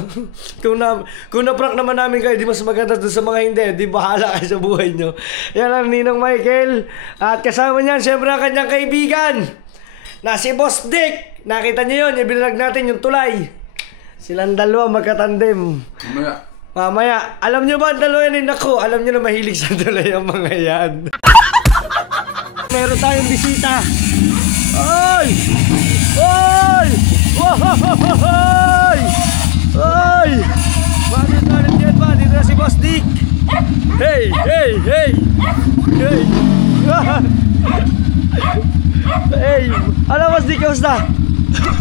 kung na-prank naman namin kayo, di mas maganda doon sa mga hindi. Di bahala kayo sa buhay nyo. Yan ang Ninong Michael. At kasama niyan, syempre ang kanyang kaibigan na si Boss Dick. Nakita niyo yun, ibinag natin yung tulay. Silang dalawa magkatandem. Mamaya, alam niyo ba ang dalawa yan? Naku, alam niyo na mahilig sa tulay ang mga yan. Meron tayong bisita. Ay! Ay! Ay! Ay! Bakit tayo dyan ba? Dito na si Boss Dick. Hey! Hey! Hey! Hey! Hey! Ano Boss Dick, kamusta?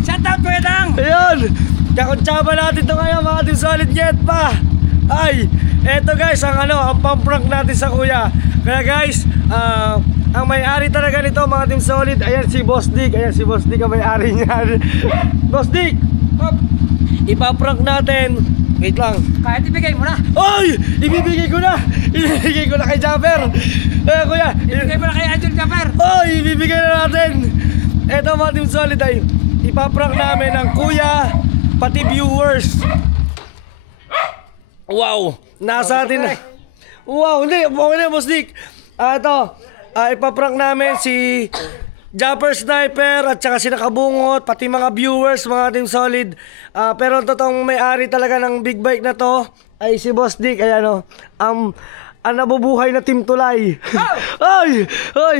Shout out Kuya Dang. Ayun! Kakuntsaba natin ito ngayon mga Team Solid Net pa! Ay! Eto guys, ang pang-prank natin sa kuya. Kaya guys, ang may-ari talaga nito mga Team Solid, ayan si Boss Dick. Ayan si Boss Dick ang may-ari niyan. Boss Dick, ipaprank natin. Wait lang. Kahit ibigay mo na. Oy! Ibibigay ko na! Ibibigay ko na kay Japper. Kuya, Ibigay mo na kay Idol Japper. oy! Ibibigay na natin. Eto mga Team Solid ay ipaprank namin ang kuya, pati viewers. Wow! Nasa atin na. Wow! Hindi! Okay na, Boss Dick. Ito, ipaprank namin si Japper Sniper at saka si Nakabungot, pati mga viewers, mga Team Solid. Pero ang totoong may-ari talaga ng big bike na to ay si Boss Dick. Ayan o, ang nabubuhay na Team Tulay. Ay! Ay!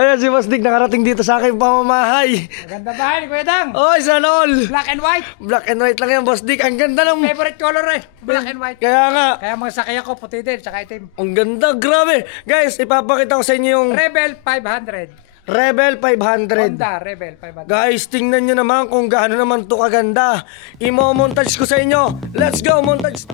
Ayan si Boss Dick, nakarating dito sa aking pamamahay. Maganda bahay ni Kuya Dang. Oy, sana all! Black and white. Black and white lang yan, Boss Dick. Ang ganda ng... Favorite color eh. Black and white. Kaya nga, Kaya mga sakay ako, puti din, tsaka itim. ang ganda, grabe. Guys, ipapakita ko sa inyo yung Rebel 500. Rebel 500. Honda Rebel 500. Guys, tingnan nyo naman kung gaano naman to kaganda. Imo-montage ko sa inyo. Let's go, montage.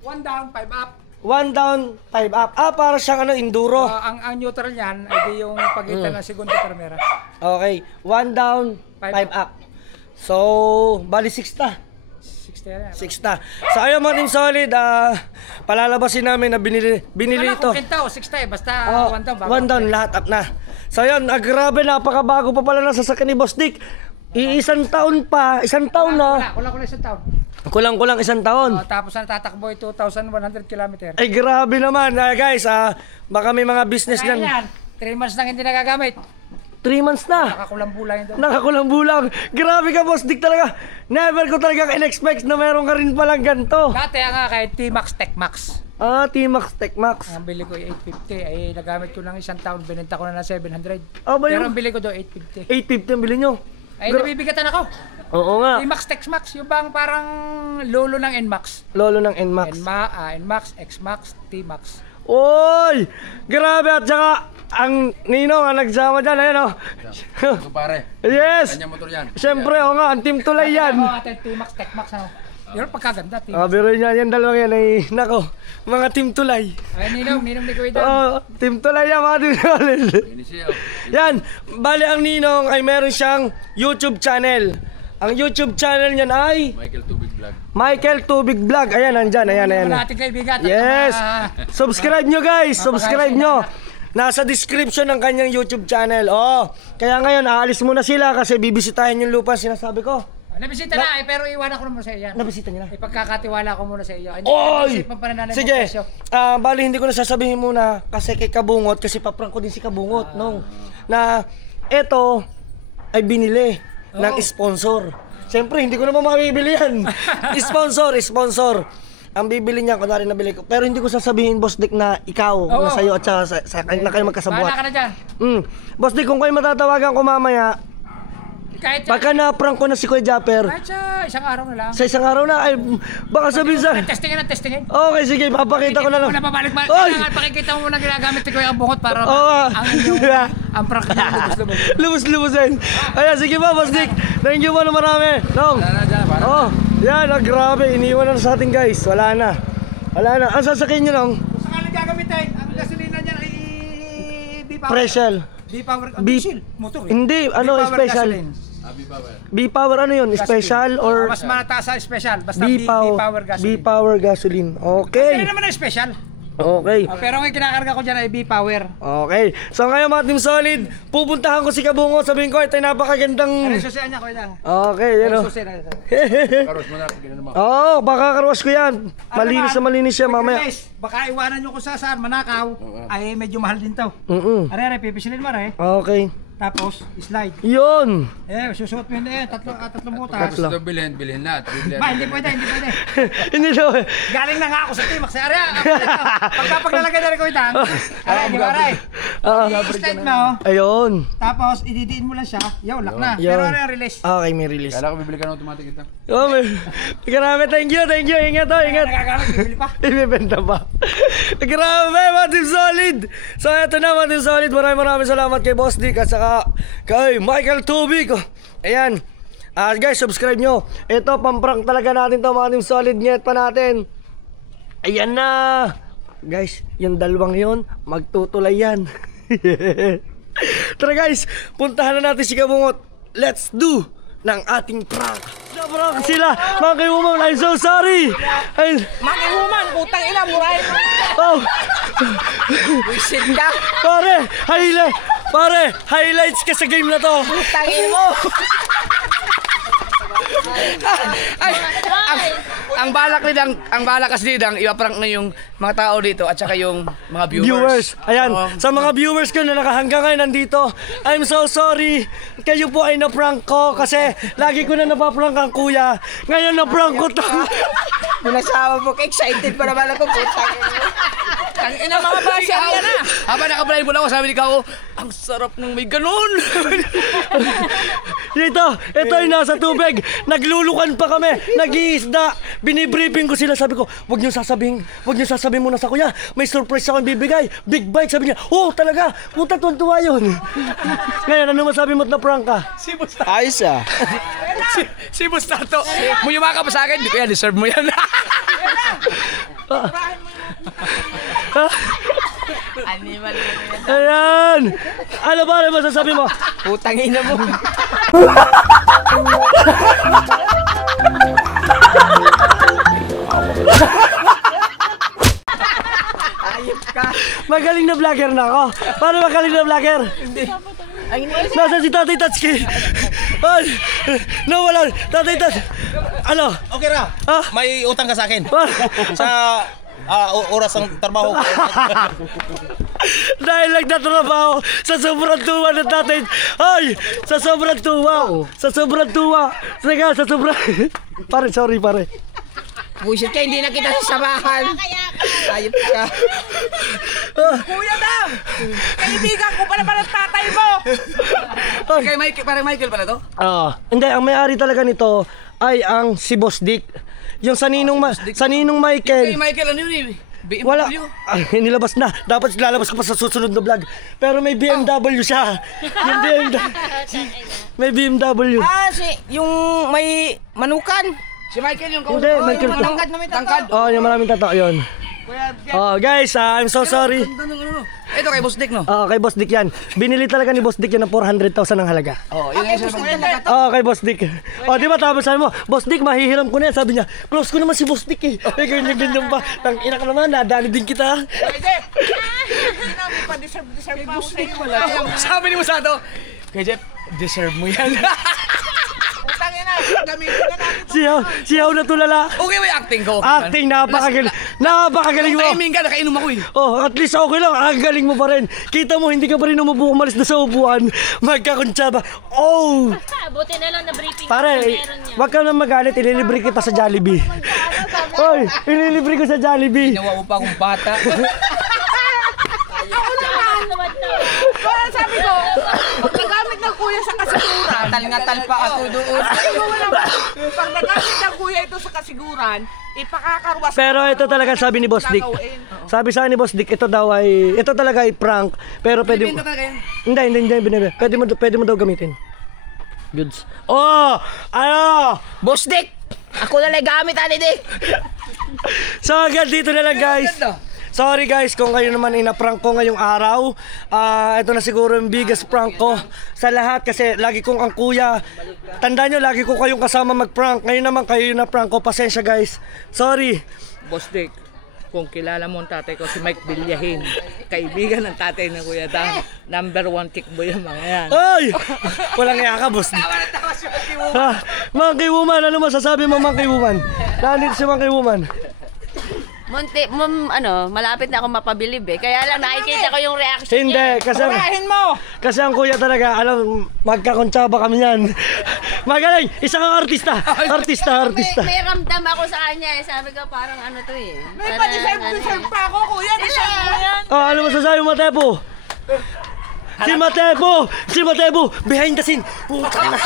One down, 5 up. One down, 5 up. Para siyang enduro. Ang neutral niyan ay di yung pagitan ng segundo termera. Okay, one down, 5 up. So, bali 6 na. 60 yan. 6 na. So ayun mga Team Solid, palalabasin namin na binili ito. Kung kinta o 60 basta one down. One down, lahat up na. So ayun, grabe, napakabago pa pala na sasakyan ni Boss Dick. Isang taon pa, isang taon na. Kulang isang taon. Kulang-kulang isang taon. Tapos na tatakbo ay 2,100 km. Ay grabe naman. Guys, baka may mga business Kaya lang. yan, 3 months lang hindi nagagamit. 3 months na. Nakakulang bulang ito. Nakakulang bulang. Grabe ka, Boss Dick talaga. Never ko talaga in-expect na meron ka rin palang ganito. Dati nga kay T-Max Tech-Max. T-Max, Tech-Max. Ang bili ko ay 850. Ay nagamit ko lang isang taon. Binenta ko na ng 700. Ba Pero yun? ang bili ko doon 850. 850 ang bili nyo. Ay nabibigatan ako. Oo nga. T-Max Tech-Max. Yung bang parang lolo ng NMAX. Lolo ng NMAX. NMAX, X-Max, T-Max. Oy! Grabe, at saka ang Ninong ang nagsama dyan, ayan o. Pare. Yes! Kanya motor yan. Siyempre, o nga, ang Team Tulay yan. Ako atin T-Max, Tech-Max. Ano? Yun pagkaganda. Biro niya, yan dalawang yan ay, nako, mga Team Tulay. Ay Ninong ni Kuya Dan. Team Tulay yan, mga Team Tulay. Yan, bali ang Ninong ay meron siyang YouTube channel. Ang YouTube channel niyan ay Michael Tubig Vlog. Michael Tubig Vlog. Ayan, nandyan, ayan. Wala ating kaibigan. Yes! Subscribe nyo guys! Subscribe nyo! Nasa description ng kanyang YouTube channel. Kaya ngayon, aalis muna sila kasi bibisitahin yung lupa sinasabi ko. Nabisita na pero iwan ako muna sa iyo. Nabisita niya na? Ipagkakatiwala ko muna sa iyo. Oy! Sige, bali hindi ko na sasabihin muna kasi kay Kabungot, kasi paprank ko din si Kabungot, no? Na eto ay binili ng sponsor. Siyempre, hindi ko naman makabibili yan. Sponsor. Ang bibili niya, kunwari nabili ko. Pero hindi ko sasabihin, Boss Dick, na ikaw, na sa'yo at sa na kayo magkasabuhat. Bahala ka na dyan. Boss Dick, kung kayo matatawagan ko mamaya, Kahit pagka na-prank ko na si Kuya Japper, kahit sa isang araw na lang. sa isang araw na, ay baka sabihin sa... Testingin. Okay, sige, papakita ko na lang. Wala babalik-balik. Oy! Pakikita mo muna ginagamit ni Kuya ang bungot para Oo. ang inyong ang prank niya lubos-lubos. Lubos-lubosin. Ayan, sige pa, Boss Dick. Thank you po na marami. Nong. Yan, grabe. Iniwan na sa ating guys. Wala na. Ang sasakyan nyo, Nong? Kung sakaling gagamitin, ang gasolina niya ay B-Power. Pressel. B-Power. B- Diesel. Motor. Hindi, B-Power special. gasoline. B-Power, ano yun? Special or Mas mataas sa special. Basta B-Power? B-Power gasoline. B-Power gasoline. Okay. Hindi naman ang special. Okay. Pero ngayon kinakarga ko dyan ay B-Power. Okay. So ngayon mga Team Solid, pupuntahan ko si Kabungot. Sabihin ko, ito yung napakagandang... Ano susiyan niya ko lang? Okay, yan o. Karos mo na, tignan mo. Oo, baka karwas ko yan. Malinis na malinis siya mamaya. Guys, baka iwanan nyo ko sa saan, Manakaw. Ay medyo mahal din to. Are, pipisilin mo re. Okay. Tapos, slide. Yun. Susuot mo yun tatlong butas. Tatlo. Gusto bilhin na. Ba, hindi pwede. Hindi daw eh. Galing na nga ako sa Timax. Are, pagkapaglalagay na rin ko ito. Are, di ba, Are? I-slide mo. Ayun. Tapos, ididiin mo lang siya. Yaw, lock na. Yun. Pero ano yung release? Okay, may release. Kala ko bibili ka ng automatic ito. Oh, grabe, thank you. Ingat to, ingat. Nagagamit, bibili pa. Ibibenta pa. Grabe, mga Team Solid. So, eto na mga Team Solid. Maraming salamat kay Boss Dick at saka kay Michael Tubig. Ayan. Guys, subscribe nyo. Ito, pamprank talaga natin to mga Team Solid. Nyet pa natin. Ayan na. Guys, yung dalawang yun, magtutulay yan. Tara guys, puntahan na natin si Kabungot. Let's do ng ating prank. Na-prank sila. Mga kaibuman, I'm so sorry. Makihuman, putang ina, murahin mo. Oh. Wisit ka. Pare, highlights ka sa game na to. Putangin mo. Ang balak kasi didang ipaprank na yung mga tao dito at saka yung mga viewers. Ayan, sa mga viewers ko na nakahanggang ngayon nandito, I'm so sorry. Kayo po ay na-prank ko kasi lagi ko na napaprank ang kuya. Ngayon na-prank ko to. Pinasawa mo, excited pa naman ako. Putangin mo. Tangina mga basa yan na. Habang nakablay mo lang ako, sabi ni Kao, ang sarap ng may ganun. Ito ay nasa tubig. Naglulukan pa kami. Nag-iisda. Binibriefing ko sila. Sabi ko, huwag niyo sasabihin muna sa kuya. May surprise akong bibigay. Big bite. Sabi niya, oh talaga. Puta tuwa yun. Ngayon, ano masabi mo't na-prank ka? Si Bustato. Ayos ah. si Bustato. Muyuma ka pa sa akin. Di kaya deserve mo yan. Animal. Ayan. Ano ba masasabi mo? Putangin na mo. Ayop ka. Magaling na vlogger na ako. Paano magaling na vlogger? Hindi. Nasa si Tatay Tatsuki. Ay, nawala. Tatay Tatsuki. Ano? Okay ra. May utang ka sa akin. Sa oras ng trabaho ko. Dahil nagtatrabaho sa sobrang tuwa ng tatay. Ay! Sa sobrang tuwa. Sa sobrang tuwa. Sige, sa sobrang... Pare, sorry pare. Bullshit ka, hindi na kita sasamahan. Ayop ka. Kuya daw! Kaibigan ko pala ng tatay mo! Kay Michael, parang Michael pala to? Hindi, ang may-ari talaga nito ay ang si Boss Dick. Yung sa Ninong Michael. Kay Michael ano yun eh? BMW? Wala. Ay, nilabas na. Dapat lalabas ko pa sa susunod na vlog. Pero may BMW siya. Yung BMW. May BMW. Yung may manukan. Si Michael yung Hindi, Michael. Tangkad na may tangkad. Oh, yung maraming tato yun. Oh, guys, I'm so sorry. Ito kay Boss Dick no? Oh, kay Boss Dick yan. Binili talaga ni Boss Dick yan ng 400,000 ang halaga. Oh, yun yung sabi. Oh, kay Boss Dick. Oh, di ba tapos sabi mo, Boss Dick, mahihiram ko na yan. Sabi niya, close ko naman si Boss Dick eh. Eh, ganyan ba? Tangina ka naman, nadali din kita. Deserve pa ako sa iyo. Sabi ni Musato, kay Jeff, deserve mo yan. Utangin na, gamitin na natin. Siyaw na tulala. Okay ba yung acting ko? Acting, napakagaling mo. Timing ka, nakainom ako eh. Oh, at least okay lang. Ang galing mo pa rin. Kita mo, hindi ka pa rin umupo, umalis na sa upuan. Magkakuntsaba. Oh! Buti na lang na briefing Pare, meron niya. wag ka na magalit. Ililibre kita sa Jollibee. Hoy, ililibre ko sa Jollibee. Ginawa mo pa akong bata. Sabi ko, pag nagamit ng kuya sa kasiguran, Tal-ngatal pa ako doon. pag nagamit ng kuya ito sa kasiguran, ipakakarwas. Pero ito talaga sabi ni Boss Dick. Sabi sa akin ni Boss Dick, ito talaga ay prank. Pero pwede mo. Hindi. Pwede mo daw gamitin. Goods. Oh! Ano? Boss Dick! Ako na lang gamit, Anidi! So hanggang dito na lang guys. Sorry guys kung kayo naman ina-prank ko ngayong araw. Ito na siguro yung biggest prank ko sa lahat kasi lagi kong ang kuya. Tandaan nyo, lagi ko kayong kasama mag-prank. Ngayon naman kayo yung na-prank ko. Pasensya guys. Sorry. Boss Dick, Kung kilala mo ang tatay ko, si Mike Villahin, kaibigan ng tatay ng Kuya Dang, number 1 kickboy yung mga yan. Ay! Walang iya ka, boss. Ha, Monkey Woman, ano masasabi mo, Monkey Woman? Nandito si Monkey Woman. Malapit na ako mapabilib eh. Kaya lang nakikita ko yung reaction Hindi, kasi ang kuya talaga, alam, magkakontsaba kami yan. Magaling, isang artista. Artista. May ramdam ako sa kanya eh. Sabi ko parang ano to eh. May pa-deserve pa ako, kuya. Deserve mo yan. Oh, ano masasabi mo, Matepo? Si Matepo, behind the scene. Puta na.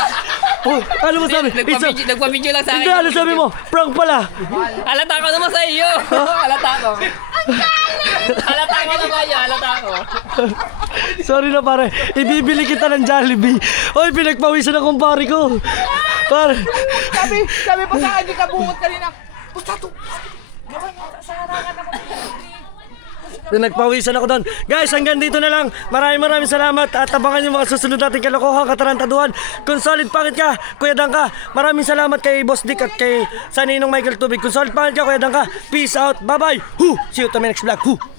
Oh, ano masabi? Nagpa-video lang sa akin. Hindi, ano sabi mo? Prank pala. Halata ko naman sa iyo. Halata ko. Halata ko naman yan. Halata ko. Sorry na pare, ibibili kita ng Jollibee. Oy, pinagpawisan akong pare ko. Pare. Sabi pa sa akin, di ka bungot kanina. Pusta to. Gawin mo, sa harangan ako. Pinagpawisan ako doon. Guys, hanggang dito na lang. Maraming salamat at abangan yung mga susunod nating kalokohan, katarantaduhan. Kung solid pangit ka, Kuya Dang ka. Maraming salamat kay Boss Dick at kay Saninong Michael Tubig. Kung solid pangit ka, Kuya Dang ka. Peace out. Bye-bye. See you to my next vlog.